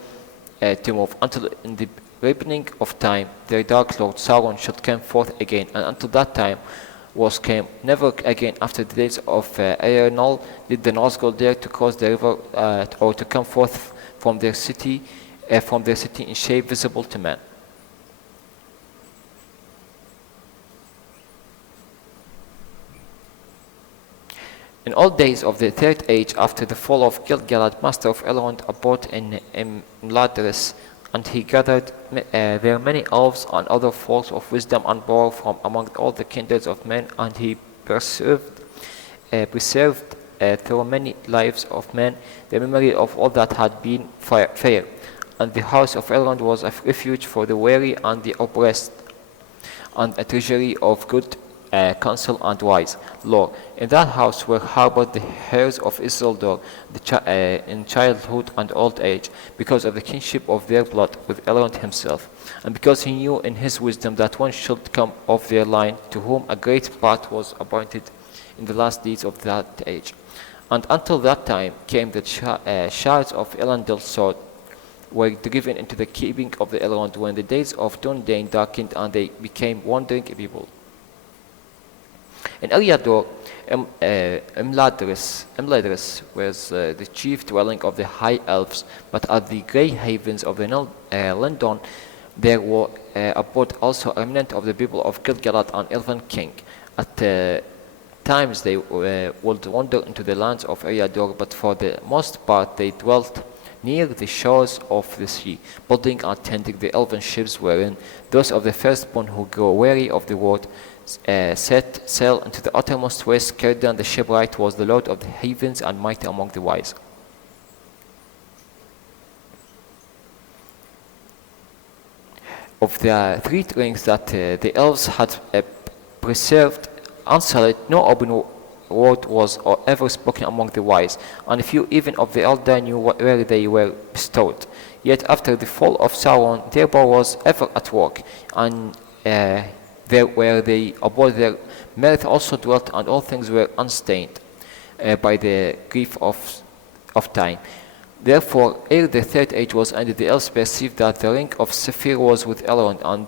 to move, until in the ripening of time their dark lord Sauron should come forth again, and until that time came never again after the days of Eärnal did the Nazgul dare to cross the river or to come forth from their city in shape visible to man. In all days of the Third Age, after the fall of Gil-galad, master of Elrond, abode in Imladris, and he gathered there many elves and other folks of wisdom and power from among all the kindreds of men, and he preserved through many lives of men the memory of all that had been fair. And the house of Elrond was a refuge for the weary and the oppressed, and a treasury of good counsel and wise law. In that house were harbored the heirs of Isildur in childhood and old age, because of the kinship of their blood with Elrond himself, and because he knew in his wisdom that one should come of their line to whom a great part was appointed in the last deeds of that age. And until that time came the shards of Elendil's sword were driven into the keeping of the Elrond, when the days of Dúnedain darkened and they became wandering people. In Eriador, Imladris was the chief dwelling of the high elves, but at the grey havens of the Lindon there were abode also a remnant of the people of Gil-galad, an elven king. At times they would wander into the lands of Eriador, but for the most part they dwelt near the shores of the sea, building and tending the elven ships, wherein those of the firstborn who grow weary of the world set sail into the uttermost west. Círdan the shipwright was the lord of the havens and mighty among the wise. Of the three rings that the elves had preserved unsullied, no open word was ever spoken among the wise, and few even of the elder knew where they were bestowed. Yet after the fall of Sauron, their power was ever at work, and there where they abode their merit also dwelt, and all things were unstained by the grief of time. Therefore, ere the Third Age was ended, the elves perceived that the ring of Saphir was with Elrond, and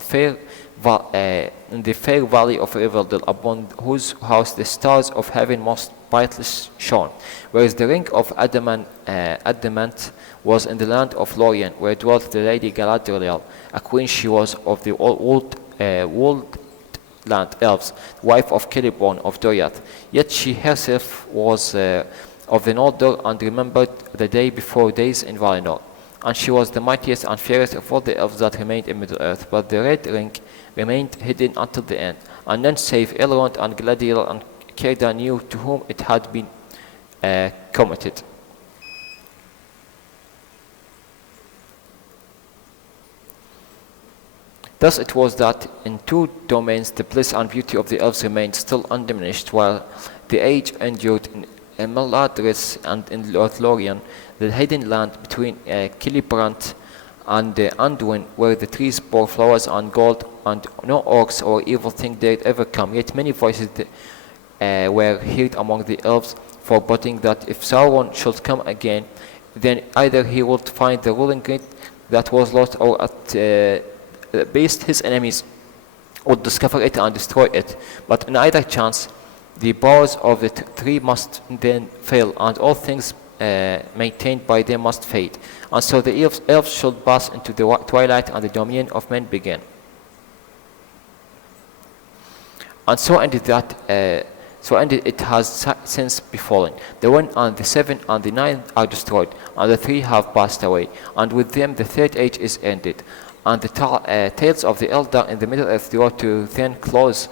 in the fair valley of Rivendell, upon whose house the stars of heaven most brightly shone, whereas the ring of adamant was in the land of Lorien, where dwelt the lady Galadriel, a queen she was of the old land elves, wife of Celeborn of Doriath. Yet she herself was of the Noldor, and remembered the day before days in Valinor. And she was the mightiest and fairest of all the elves that remained in Middle-earth. But the red ring remained hidden until the end, and none save Elrond and Galadriel and Círdan knew to whom it had been committed. Thus it was that in two domains the bliss and beauty of the elves remained still undiminished, while the age endured in Imladris and in Lothlorien, the hidden land between Celebrind and Anduin, where the trees bore flowers and gold, and no orcs or evil thing dared ever come. Yet many voices were heard among the elves, foreboding that if Sauron should come again, then either he would find the ruling gate that was lost, or at best his enemies would discover it and destroy it. But in either chance, the powers of the tree must then fail, and all things maintained by them must fade. And so the elves should pass into the twilight, and the dominion of men began. And so ended that. It has since befallen. The 1 and the 7 and the 9 are destroyed, and the 3 have passed away, and with them the third age is ended. And the tales of the Eldar in the Middle Earth draw to then close.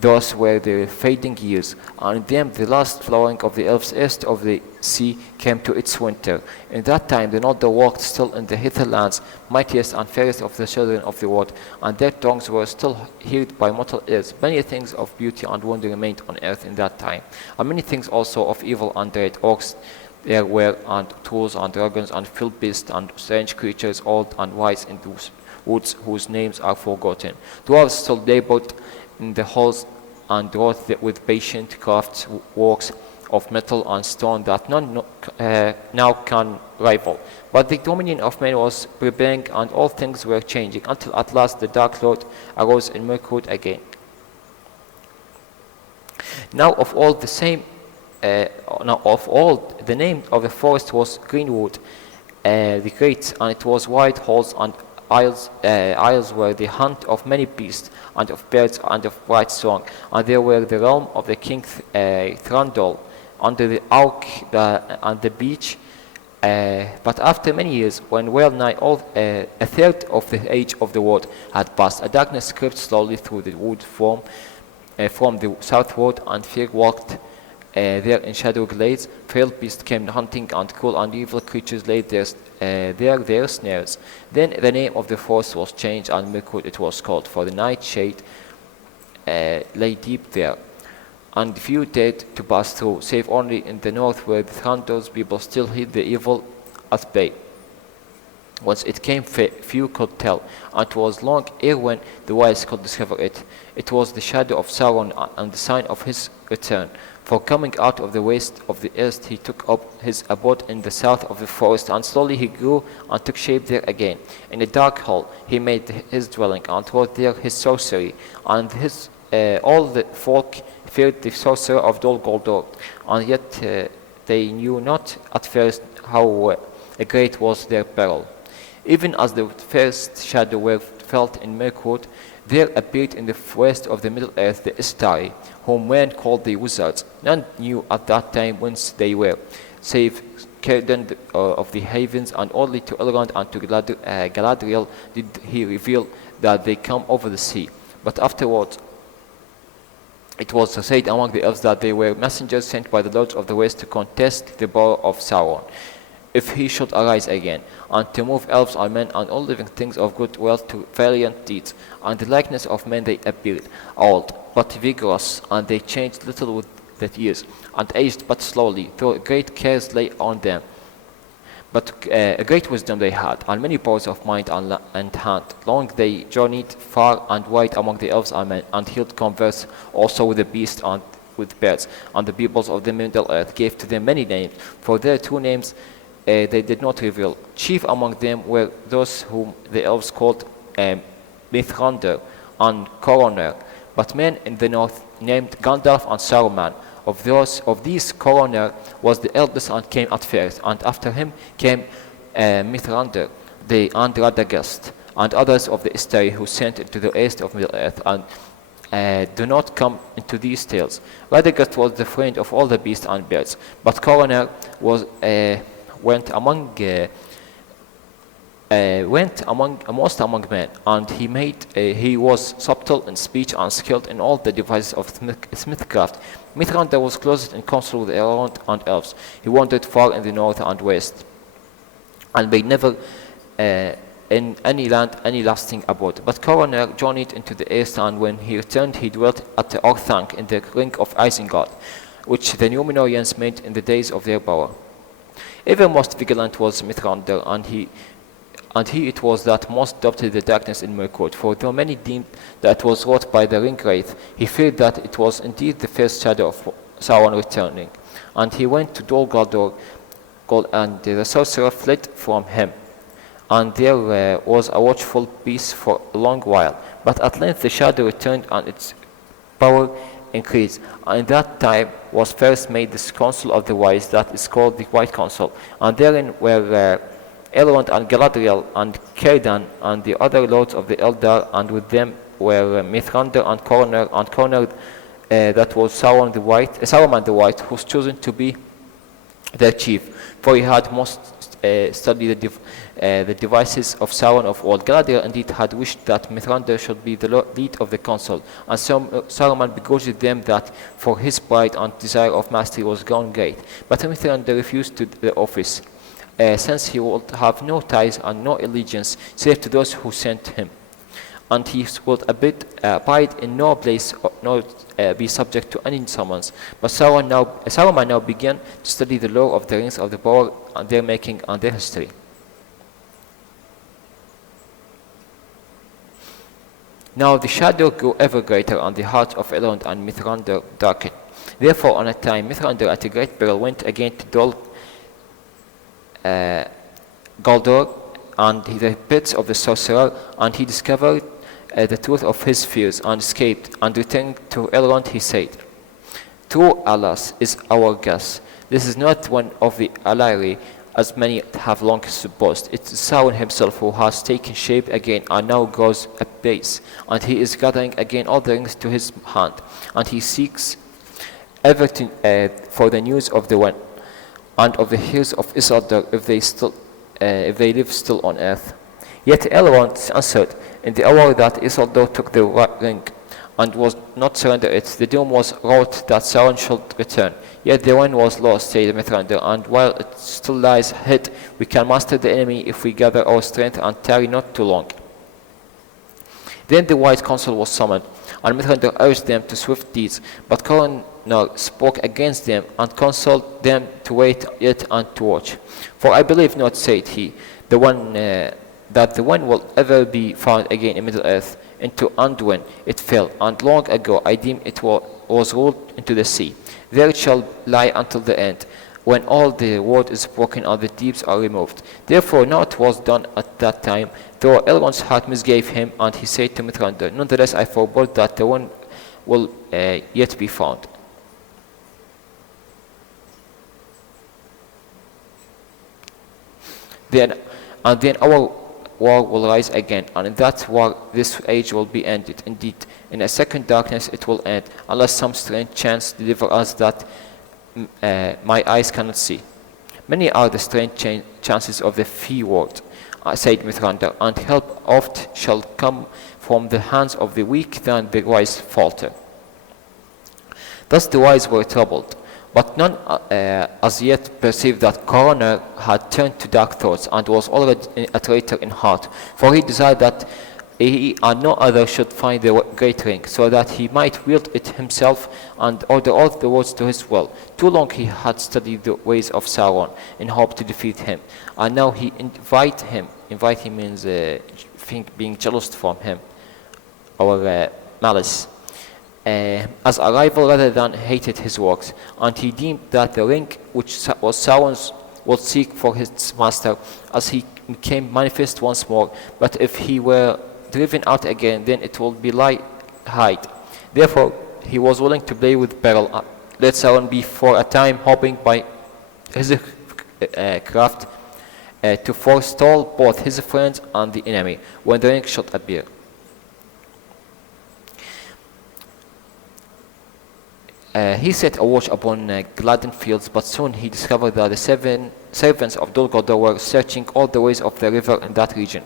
Those were the fading years, and in them the last flowering of the elves east of the sea came to its winter. In that time the Noldor walked still in the hitherlands, mightiest and fairest of the children of the world, and their tongues were still heard by mortal ears. Many things of beauty and wonder remained on earth in that time, and many things also of evil and dread. Orcs there were, and trolls and dragons and field beasts and strange creatures, old and wise in those woods whose names are forgotten. Dwarves still labored in the halls and wrought with patient crafts works of metal and stone that none now can rival. But the dominion of men was preparing, and all things were changing, until at last the Dark Lord arose in Mirkwood again. Now of all the name of the forest was Greenwood the Great, and it was wide halls and isles were the haunt of many beasts, and of birds, and of bright song. And there were the realm of the king Thranduil, under the oak and the beech. But after many years, when well nigh a third of the age of the world had passed, a darkness crept slowly through the wood from the southward, and fear walked there in shadow glades. Frail beasts came hunting, and cruel and evil creatures laid their snares. Then the name of the forest was changed, and Mirkwood it was called, for the night shade lay deep there, and few dared to pass through, save only in the north, where the Thranduil's people still hid the evil at bay. Once it came, few could tell, and 'twas long ere when the wise could discover it. It was the shadow of Sauron, and the sign of his return. For coming out of the waste of the earth, he took up his abode in the south of the forest, and slowly he grew and took shape there again. In a dark hall he made his dwelling, and wrought there his sorcery, and all the folk feared the sorcerer of Dol Guldur, and yet they knew not at first how great was their peril. Even as the first shadow were felt in Mirkwood, there appeared in the west of the Middle Earth the Istari, whom men called the wizards. None knew at that time whence they were, save Círdan of the Havens, and only to Elrond and to Galadriel did he reveal that they come over the sea. But afterwards it was said among the elves that they were messengers sent by the lords of the west to contest the power of Sauron, if he should arise again, and to move elves and men and all living things of good wealth to valiant deeds. And the likeness of men they appeared, old but vigorous, and they changed little with the years, and aged but slowly, though great cares lay on them. But a great wisdom they had, and many powers of mind and hand. Long they journeyed far and wide among the elves and men, and held converse also with the beasts and with birds. And the peoples of the Middle Earth gave to them many names, for their true names they did not reveal. Chief among them were those whom the elves called Mithrandir and Coroner, but men in the north named Gandalf and Saruman. Of these Coroner was the eldest and came at first, and after him came Mithrandir, and Radagast, and others of the Istari who sent into the east of Middle Earth, and do not come into these tales. Radagast was the friend of all the beasts and birds, but Coroner went among most among men, and he was subtle in speech and skilled in all the devices of smithcraft. Mithrandir was closest in council with Elrond and elves. He wandered far in the north and west, and made never in any land any lasting abode. But Coroner journeyed into the east, and when he returned he dwelt at Orthanc in the ring of Isengard, which the Númenorians made in the days of their power. Ever most vigilant was Mithrandir, and he And he it was that most doubted the darkness in Mirkwood, for though many deemed that it was wrought by the ring wraith, he feared that it was indeed the first shadow of Sauron returning. And he went to Dol Guldur, and the sorcerer fled from him. And there was a watchful peace for a long while. But at length the shadow returned, and its power increased. And in that time was first made this council of the wise, that is called the White Council. And therein were Elrond and Galadriel and Círdan and the other lords of the Eldar, and with them were Mithrandir and Cornir, that was Saruman the White, who was chosen to be their chief, for he had most studied the devices of Sauron of old. Galadriel indeed had wished that Mithrandir should be the lead of the council, and Saruman begrudged them that, for his pride and desire of mastery was grown great. But Mithrandir refused to the office, since he would have no ties and no allegiance save to those who sent him. And he would abide in no place nor be subject to any summons. But Saruman now began to study the lore of the rings of the power and their making and their history. Now the shadow grew ever greater, and the heart of Elrond and Mithrandir darkened. Therefore on a time Mithrandir at a great peril went again to Dol Guldur and the pits of the sorcerer, and he discovered the truth of his fears and escaped. And returning to Elrond he said, "True, alas, is our guess. This is not one of the Al'ari, as many have long supposed. It is Sauron himself who has taken shape again and now grows apace, and he is gathering again all the rings to his hand, and he seeks ever for the news of the one and of the heirs of Isildur, if they live still on earth." Yet Elrond answered, "In the hour that Isildur took the ring and was not surrendered it, the doom was wrought that Sauron should return. Yet the one was lost," said Mithrandir, "and while it still lies hid, we can master the enemy if we gather our strength and tarry not too long." Then the White Council was summoned, and Mithrandir urged them to swift deeds, but Cornir spoke against them and counseled them to wait yet and to watch. "For I believe not," said he, that the one will ever be found again in Middle-earth. Into Anduin it fell, and long ago I deem it was rolled into the sea. There it shall lie until the end, when all the world is broken and the deeps are removed. Therefore now it was done at that time, though Elrond's heart misgave him, and he said to Mithrandir, "Nonetheless I forebode that the one will yet be found." Then our war will rise again, and in that war this age will be ended. Indeed, in a second darkness it will end, unless some strange chance deliver us that my eyes cannot see. Many are the strange chances of the Fee world, said Mithrandir, and help oft shall come from the hands of the weak than the wise falter. Thus the wise were troubled, but none as yet perceived that Cornir had turned to dark thoughts and was already a traitor in heart, for he desired that he and no other should find the great ring, so that he might wield it himself and order all the worlds to his will. Too long he had studied the ways of Sauron in hope to defeat him, and now he invite him means being jealous from him, or malice, as a rival rather than hated his works, and he deemed that the ring which was Sauron's would seek for his master, as he became manifest once more. But if he were driven out again, then it would be hide. Therefore he was willing to play with peril, let Sauron be for a time, hoping by his craft to forestall both his friends and the enemy when the ring should appear. He set a watch upon Gladden fields, but soon he discovered that the 7 servants of Dol Guldur were searching all the ways of the river in that region.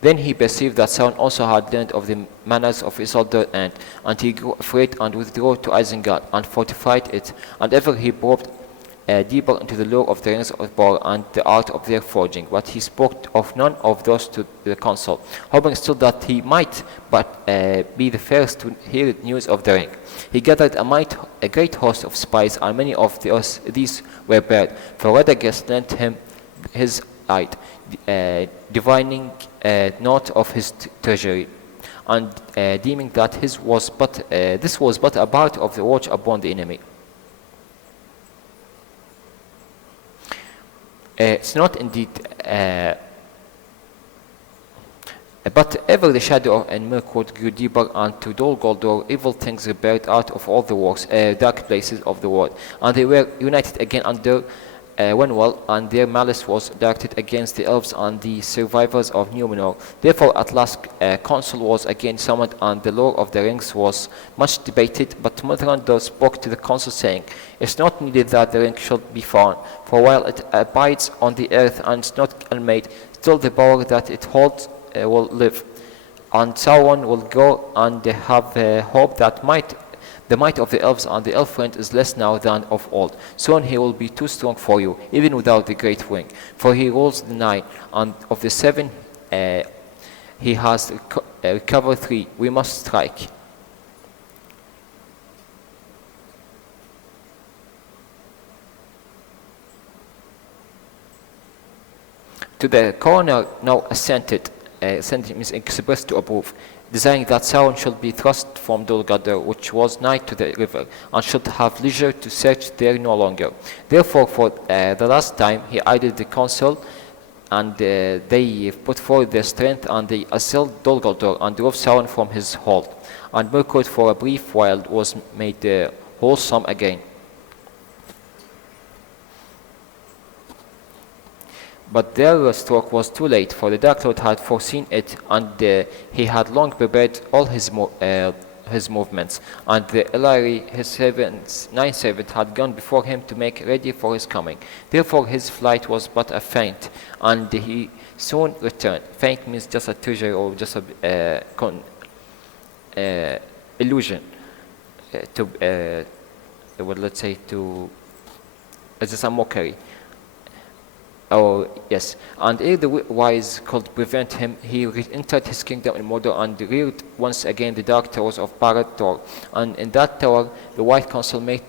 Then he perceived that Sauron also had learned of the manners of Isildur, and he grew afraid and withdrew to Isengard and fortified it, and ever he probed deeper into the lore of the rings of power and the art of their forging. But he spoke of none of those to the council, hoping still that he might but be the first to hear news of the ring. He gathered a great host of spies, and many of these were bad, for Radagast lent him his eyed, divining naught of his treasury, and deeming that this was but a part of the watch upon the enemy. It's not indeed, but ever the shadow and Mirkwood grew deeper, and to Dol Guldur evil things rebelled out of all the dark places of the world, and they were united again under Wenwell, and their malice was directed against the elves and the survivors of Númenor. Therefore at last council was again summoned, and the lore of the rings was much debated, but Mithrandir spoke to the council, saying, "It's not needed that the ring should be found, for while it abides on the earth and is not unmade, still the power that it holds will live, and Sauron will go, and they have hope that the might of the elves and the elf friend is less now than of old. Soon he will be too strong for you, even without the great ring. For he rules the 9, and of the 7 he has recovered 3. We must strike." To the coroner now assented means expressed to approve, desiring that Sauron should be thrust from Dol Guldur, which was nigh to the river, and should have leisure to search there no longer. Therefore, for the last time, he idled the council, and they put forth their strength, and they assailed Dol Guldur, and drove Sauron from his hold. And Mirkwood for a brief while was made wholesome again. But their stroke was too late, for the Dark Lord had foreseen it, and he had long prepared all his movements, and the Elari, his 9th servant, had gone before him to make ready for his coming. Therefore his flight was but a feint, and he soon returned. Feint means just a treasure, or just a illusion, let's say it's just a mockery. Oh, yes. And ere the wise could prevent him, he re-entered his kingdom in Mordor, and reared once again the dark towers of Barad-dûr. And in that tower the White Council met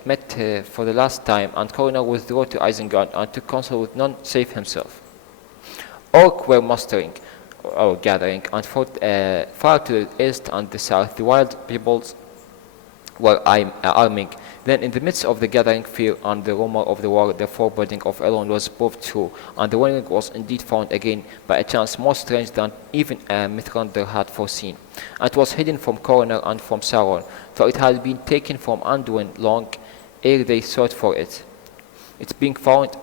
for the last time, and Coroner withdrew to Isengard, and took counsel with none save himself. Orc were gathering, and far to the east and the south the wild peoples were arming. Then in the midst of the gathering fear and the rumor of the war, the foreboding of Elrond was proved true, and the ring was indeed found again by a chance more strange than even Mithrandir had foreseen. And it was hidden from Coroner and from Sauron, for it had been taken from Anduin long ere they sought for it. It being found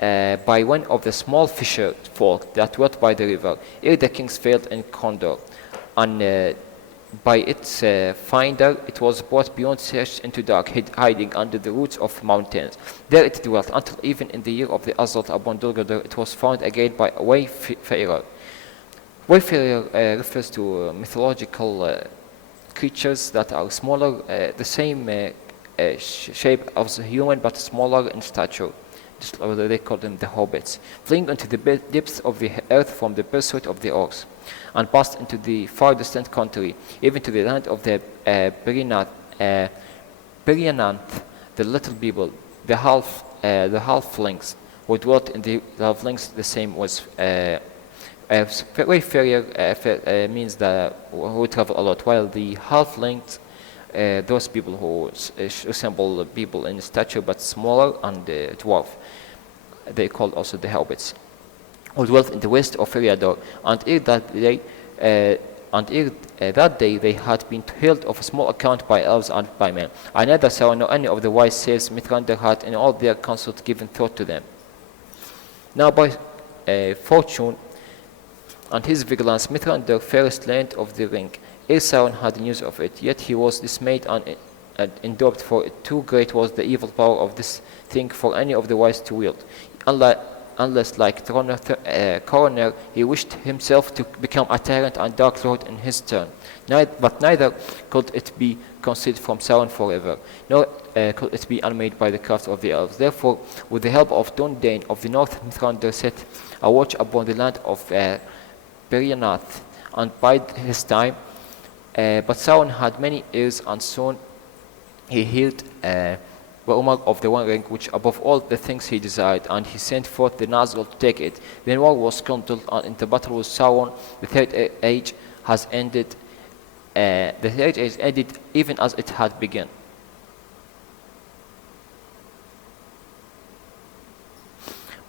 by one of the small fisher folk that dwelt by the river, ere the kings failed in Condor, and by its finder it was brought beyond search into dark, hiding under the roots of mountains. There it dwelt until even in the year of the assault upon Dol Guldur it was found again by a wayfarer. Wayfarer refers to mythological creatures that are smaller, the same shape as a human but smaller in stature. They call them the hobbits, fleeing into the depths of the earth from the pursuit of the orcs, and passed into the far distant country, even to the land of the Beleriand, the little people, the halflings, who dwelt in the halflings. The same was wayfarer means who travel a lot, while the halflings, those people who resemble people in stature but smaller, and dwarf, they called also the hobbits, who dwelt in the west of Eriador, and ere that day they had been held of a small account by elves and by men. I neither saw nor any of the wise sages Mithrandir had in all their counsels given thought to them. Now by fortune and his vigilance Mithrandir first learned of the ring, ere Sauron had news of it, yet he was dismayed and endured, for too great was the evil power of this thing for any of the wise to wield. Unless, like Coroner, he wished himself to become a tyrant and dark lord in his turn. But neither could it be concealed from Sauron forever, nor could it be unmade by the craft of the elves. Therefore, with the help of Dúnedain of the north, Mithrandir set a watch upon the land of Beleriand, and bide his time. But Sauron had many ears, and soon he heard the Umar of the One Ring, which above all the things he desired, and he sent forth the Nazgul to take it. Then war was kindled, and in the battle with Sauron, the third age has ended. The third age ended even as it had begun.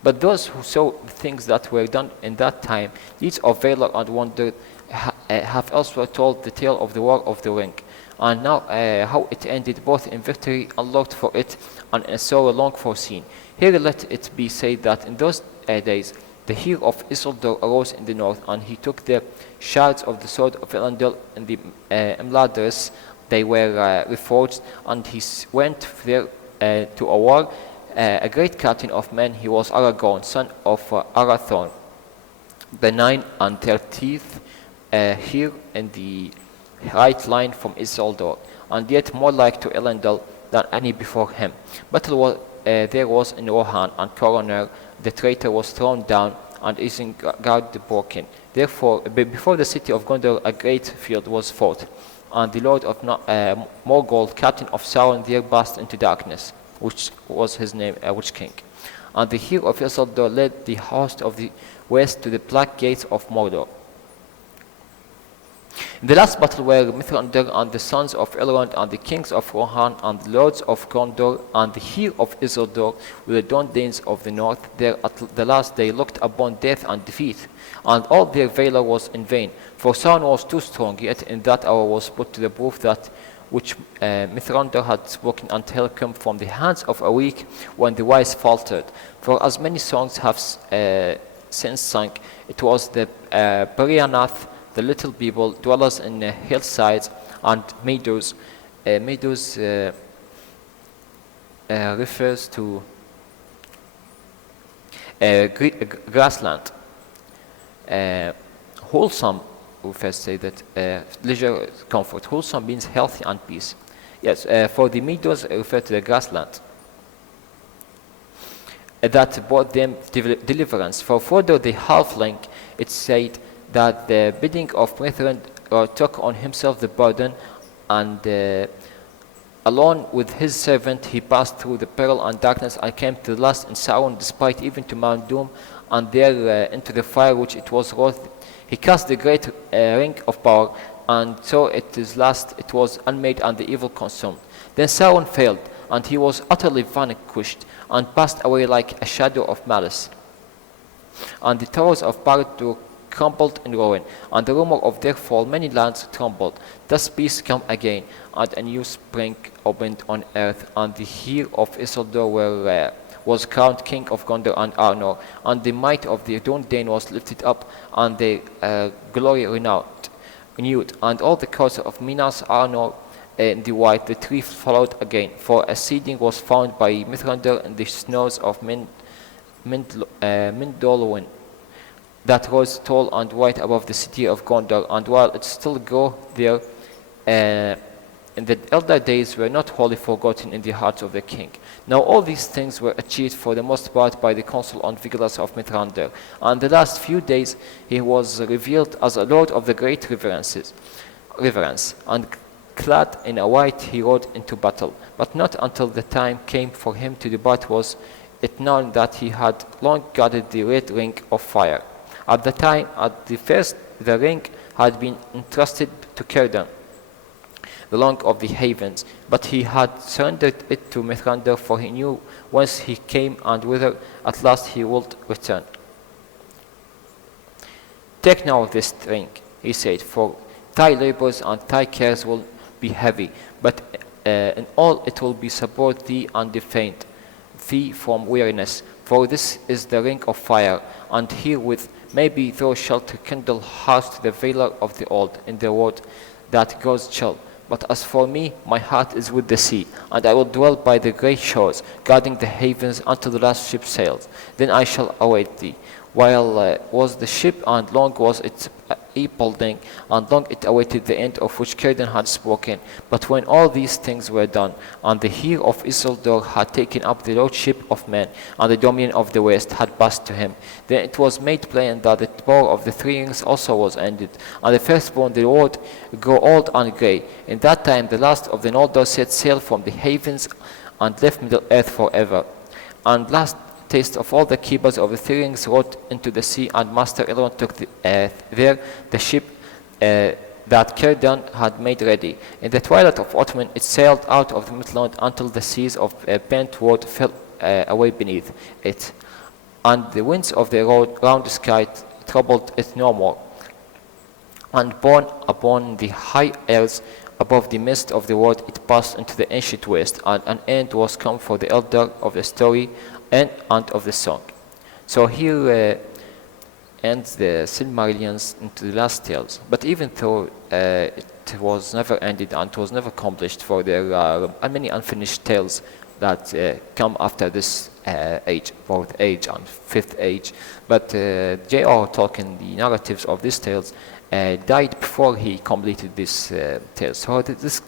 But those who saw the things that were done in that time, deeds of valor and wonder, have elsewhere told the tale of the War of the Ring, and now how it ended both in victory unlocked for it and in sorrow long foreseen. Here let it be said that in those days the hero of Isildur arose in the north, and he took the shards of the sword of Elendil and the Imladris. They were reforged, and he went there to a war. A great captain of men, he was Aragorn, son of Arathorn, the 39th here in the right line from Isildur, and yet more like to Elendil than any before him. Battle there was in Rohan, and Coroner, the traitor, was thrown down, and Isengard broken. Therefore, before the city of Gondor, a great field was fought, and the Lord of Morgul, captain of Sauron, there burst into darkness, which was his name, Witch King. And the hero of Isildur led the host of the west to the black gates of Mordor. In the last battle were Mithrandir and the sons of Elrond and the kings of Rohan and the lords of Gondor and the hero of Isildur with the Dondanes of the north. There at the last they looked upon death and defeat, and all their valor was in vain, for Sauron was too strong. Yet in that hour was put to the proof that which Mithrandir had spoken until come from the hands of a weak, when the wise faltered. For as many songs have since sung, it was the Berianath, the little people, dwellers in hillsides and meadows. Meadows refers to grassland. Wholesome, we first say that leisure, comfort. Wholesome means healthy and peace. Yes, for the meadows refer to the grassland. That brought them deliverance. For Frodo the halfling, it said that the bidding of Mithrandir took on himself the burden, and alone with his servant he passed through the peril and darkness and came to the last in Sauron, despite even to Mount Doom, and there into the fire which it was wrought. He cast the great ring of power, and so at his last it was unmade and the evil consumed. Then Sauron failed, and he was utterly vanquished and passed away like a shadow of malice. And the towers of Barad crumbled in ruin, and the rumor of their fall many lands trembled. Thus peace come again, and a new spring opened on earth, and the hero of Isildur was crowned king of Gondor and Arnor, and the might of the Dúnedain was lifted up, and their glory renewed, and all the courts of Minas Arnor in the white, the tree followed again, for a seeding was found by Mithrandir in the snows of Mindolluin, that rose tall and white above the city of Gondor, and while it still grew there, in the elder days were not wholly forgotten in the hearts of the king. Now all these things were achieved for the most part by the counsel and vigilance of Mithrandir, and the last few days he was revealed as a lord of the great reverence, and clad in a white he rode into battle. But not until the time came for him to depart was it known that he had long guarded the red ring of fire. At the first, the ring had been entrusted to Círdan, the Long of the Havens, but he had surrendered it to Mithrandir, for he knew whence he came and whither at last he would return. Take now this ring, he said, for thy labors and thy cares will be heavy, but in all it will be support thee and defend thee from weariness. For this is the ring of fire, and herewith maybe thou shalt kindle hearts to the valor of the old, in the word that goes chill. But as for me, my heart is with the sea, and I will dwell by the great shores, guarding the havens until the last ship sails. Then I shall await thee. While was the ship, and long was its building, and long it awaited the end of which Círdan had spoken. But when all these things were done, and the hero of Isildur had taken up the lordship of men, and the dominion of the west had passed to him, then it was made plain that the power of the three rings also was ended, and the firstborn, the Lord, grew old and grey. In that time the last of the Noldor set sail from the havens, and left Middle-earth forever. And last taste of all the keepers of the three rings rode into the sea, and Master Elrond took there the ship that Círdan had made ready. In the twilight of autumn it sailed out of the Midland until the seas of bent wood fell away beneath it, and the winds of the round sky troubled it no more. And borne upon the high airs above the mist of the world, it passed into the ancient waste, and an end was come for the elder of the story and of the song. So here ends the Silmarillion into the last tales. But even though it was never ended and it was never accomplished, for there are many unfinished tales that come after this age, fourth age and fifth age. But j.r.r. Tolkien, the narratives of these tales, died before he completed this tales. So this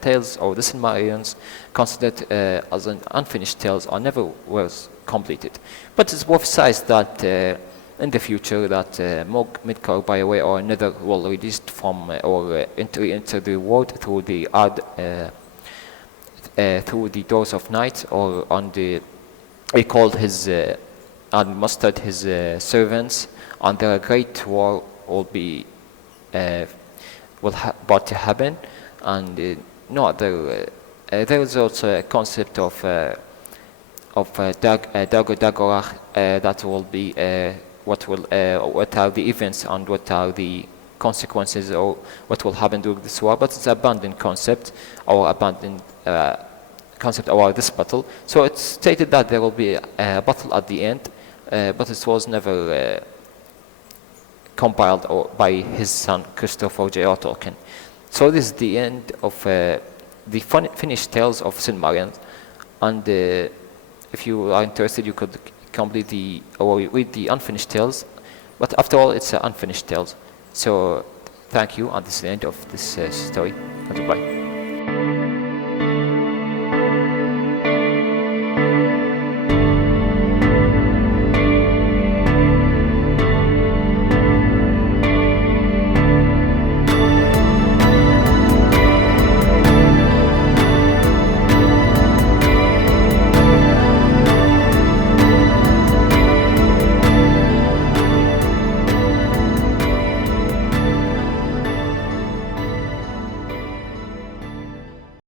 tales or the Silmarillions considered as an unfinished tales or never was completed. But it's prophesied that in the future that Mog Midgard by a way or another will release from or enter into the world through the through the doors of night, or on the he called his and mustered his servants, and a great war will be about to happen. And no other there is also a concept of Dagorach that will be what are the events and what are the consequences or what will happen during this war, but it's an abandoned concept or abandoned concept about this battle. So it's stated that there will be a battle at the end, but it was never compiled by his son Christopher J.R.R. Tolkien. So this is the end of the finished tales of Silmarillion, and if you are interested you could complete or read the unfinished tales, but after all it's unfinished tales. So thank you, and this is the end of this story. Goodbye.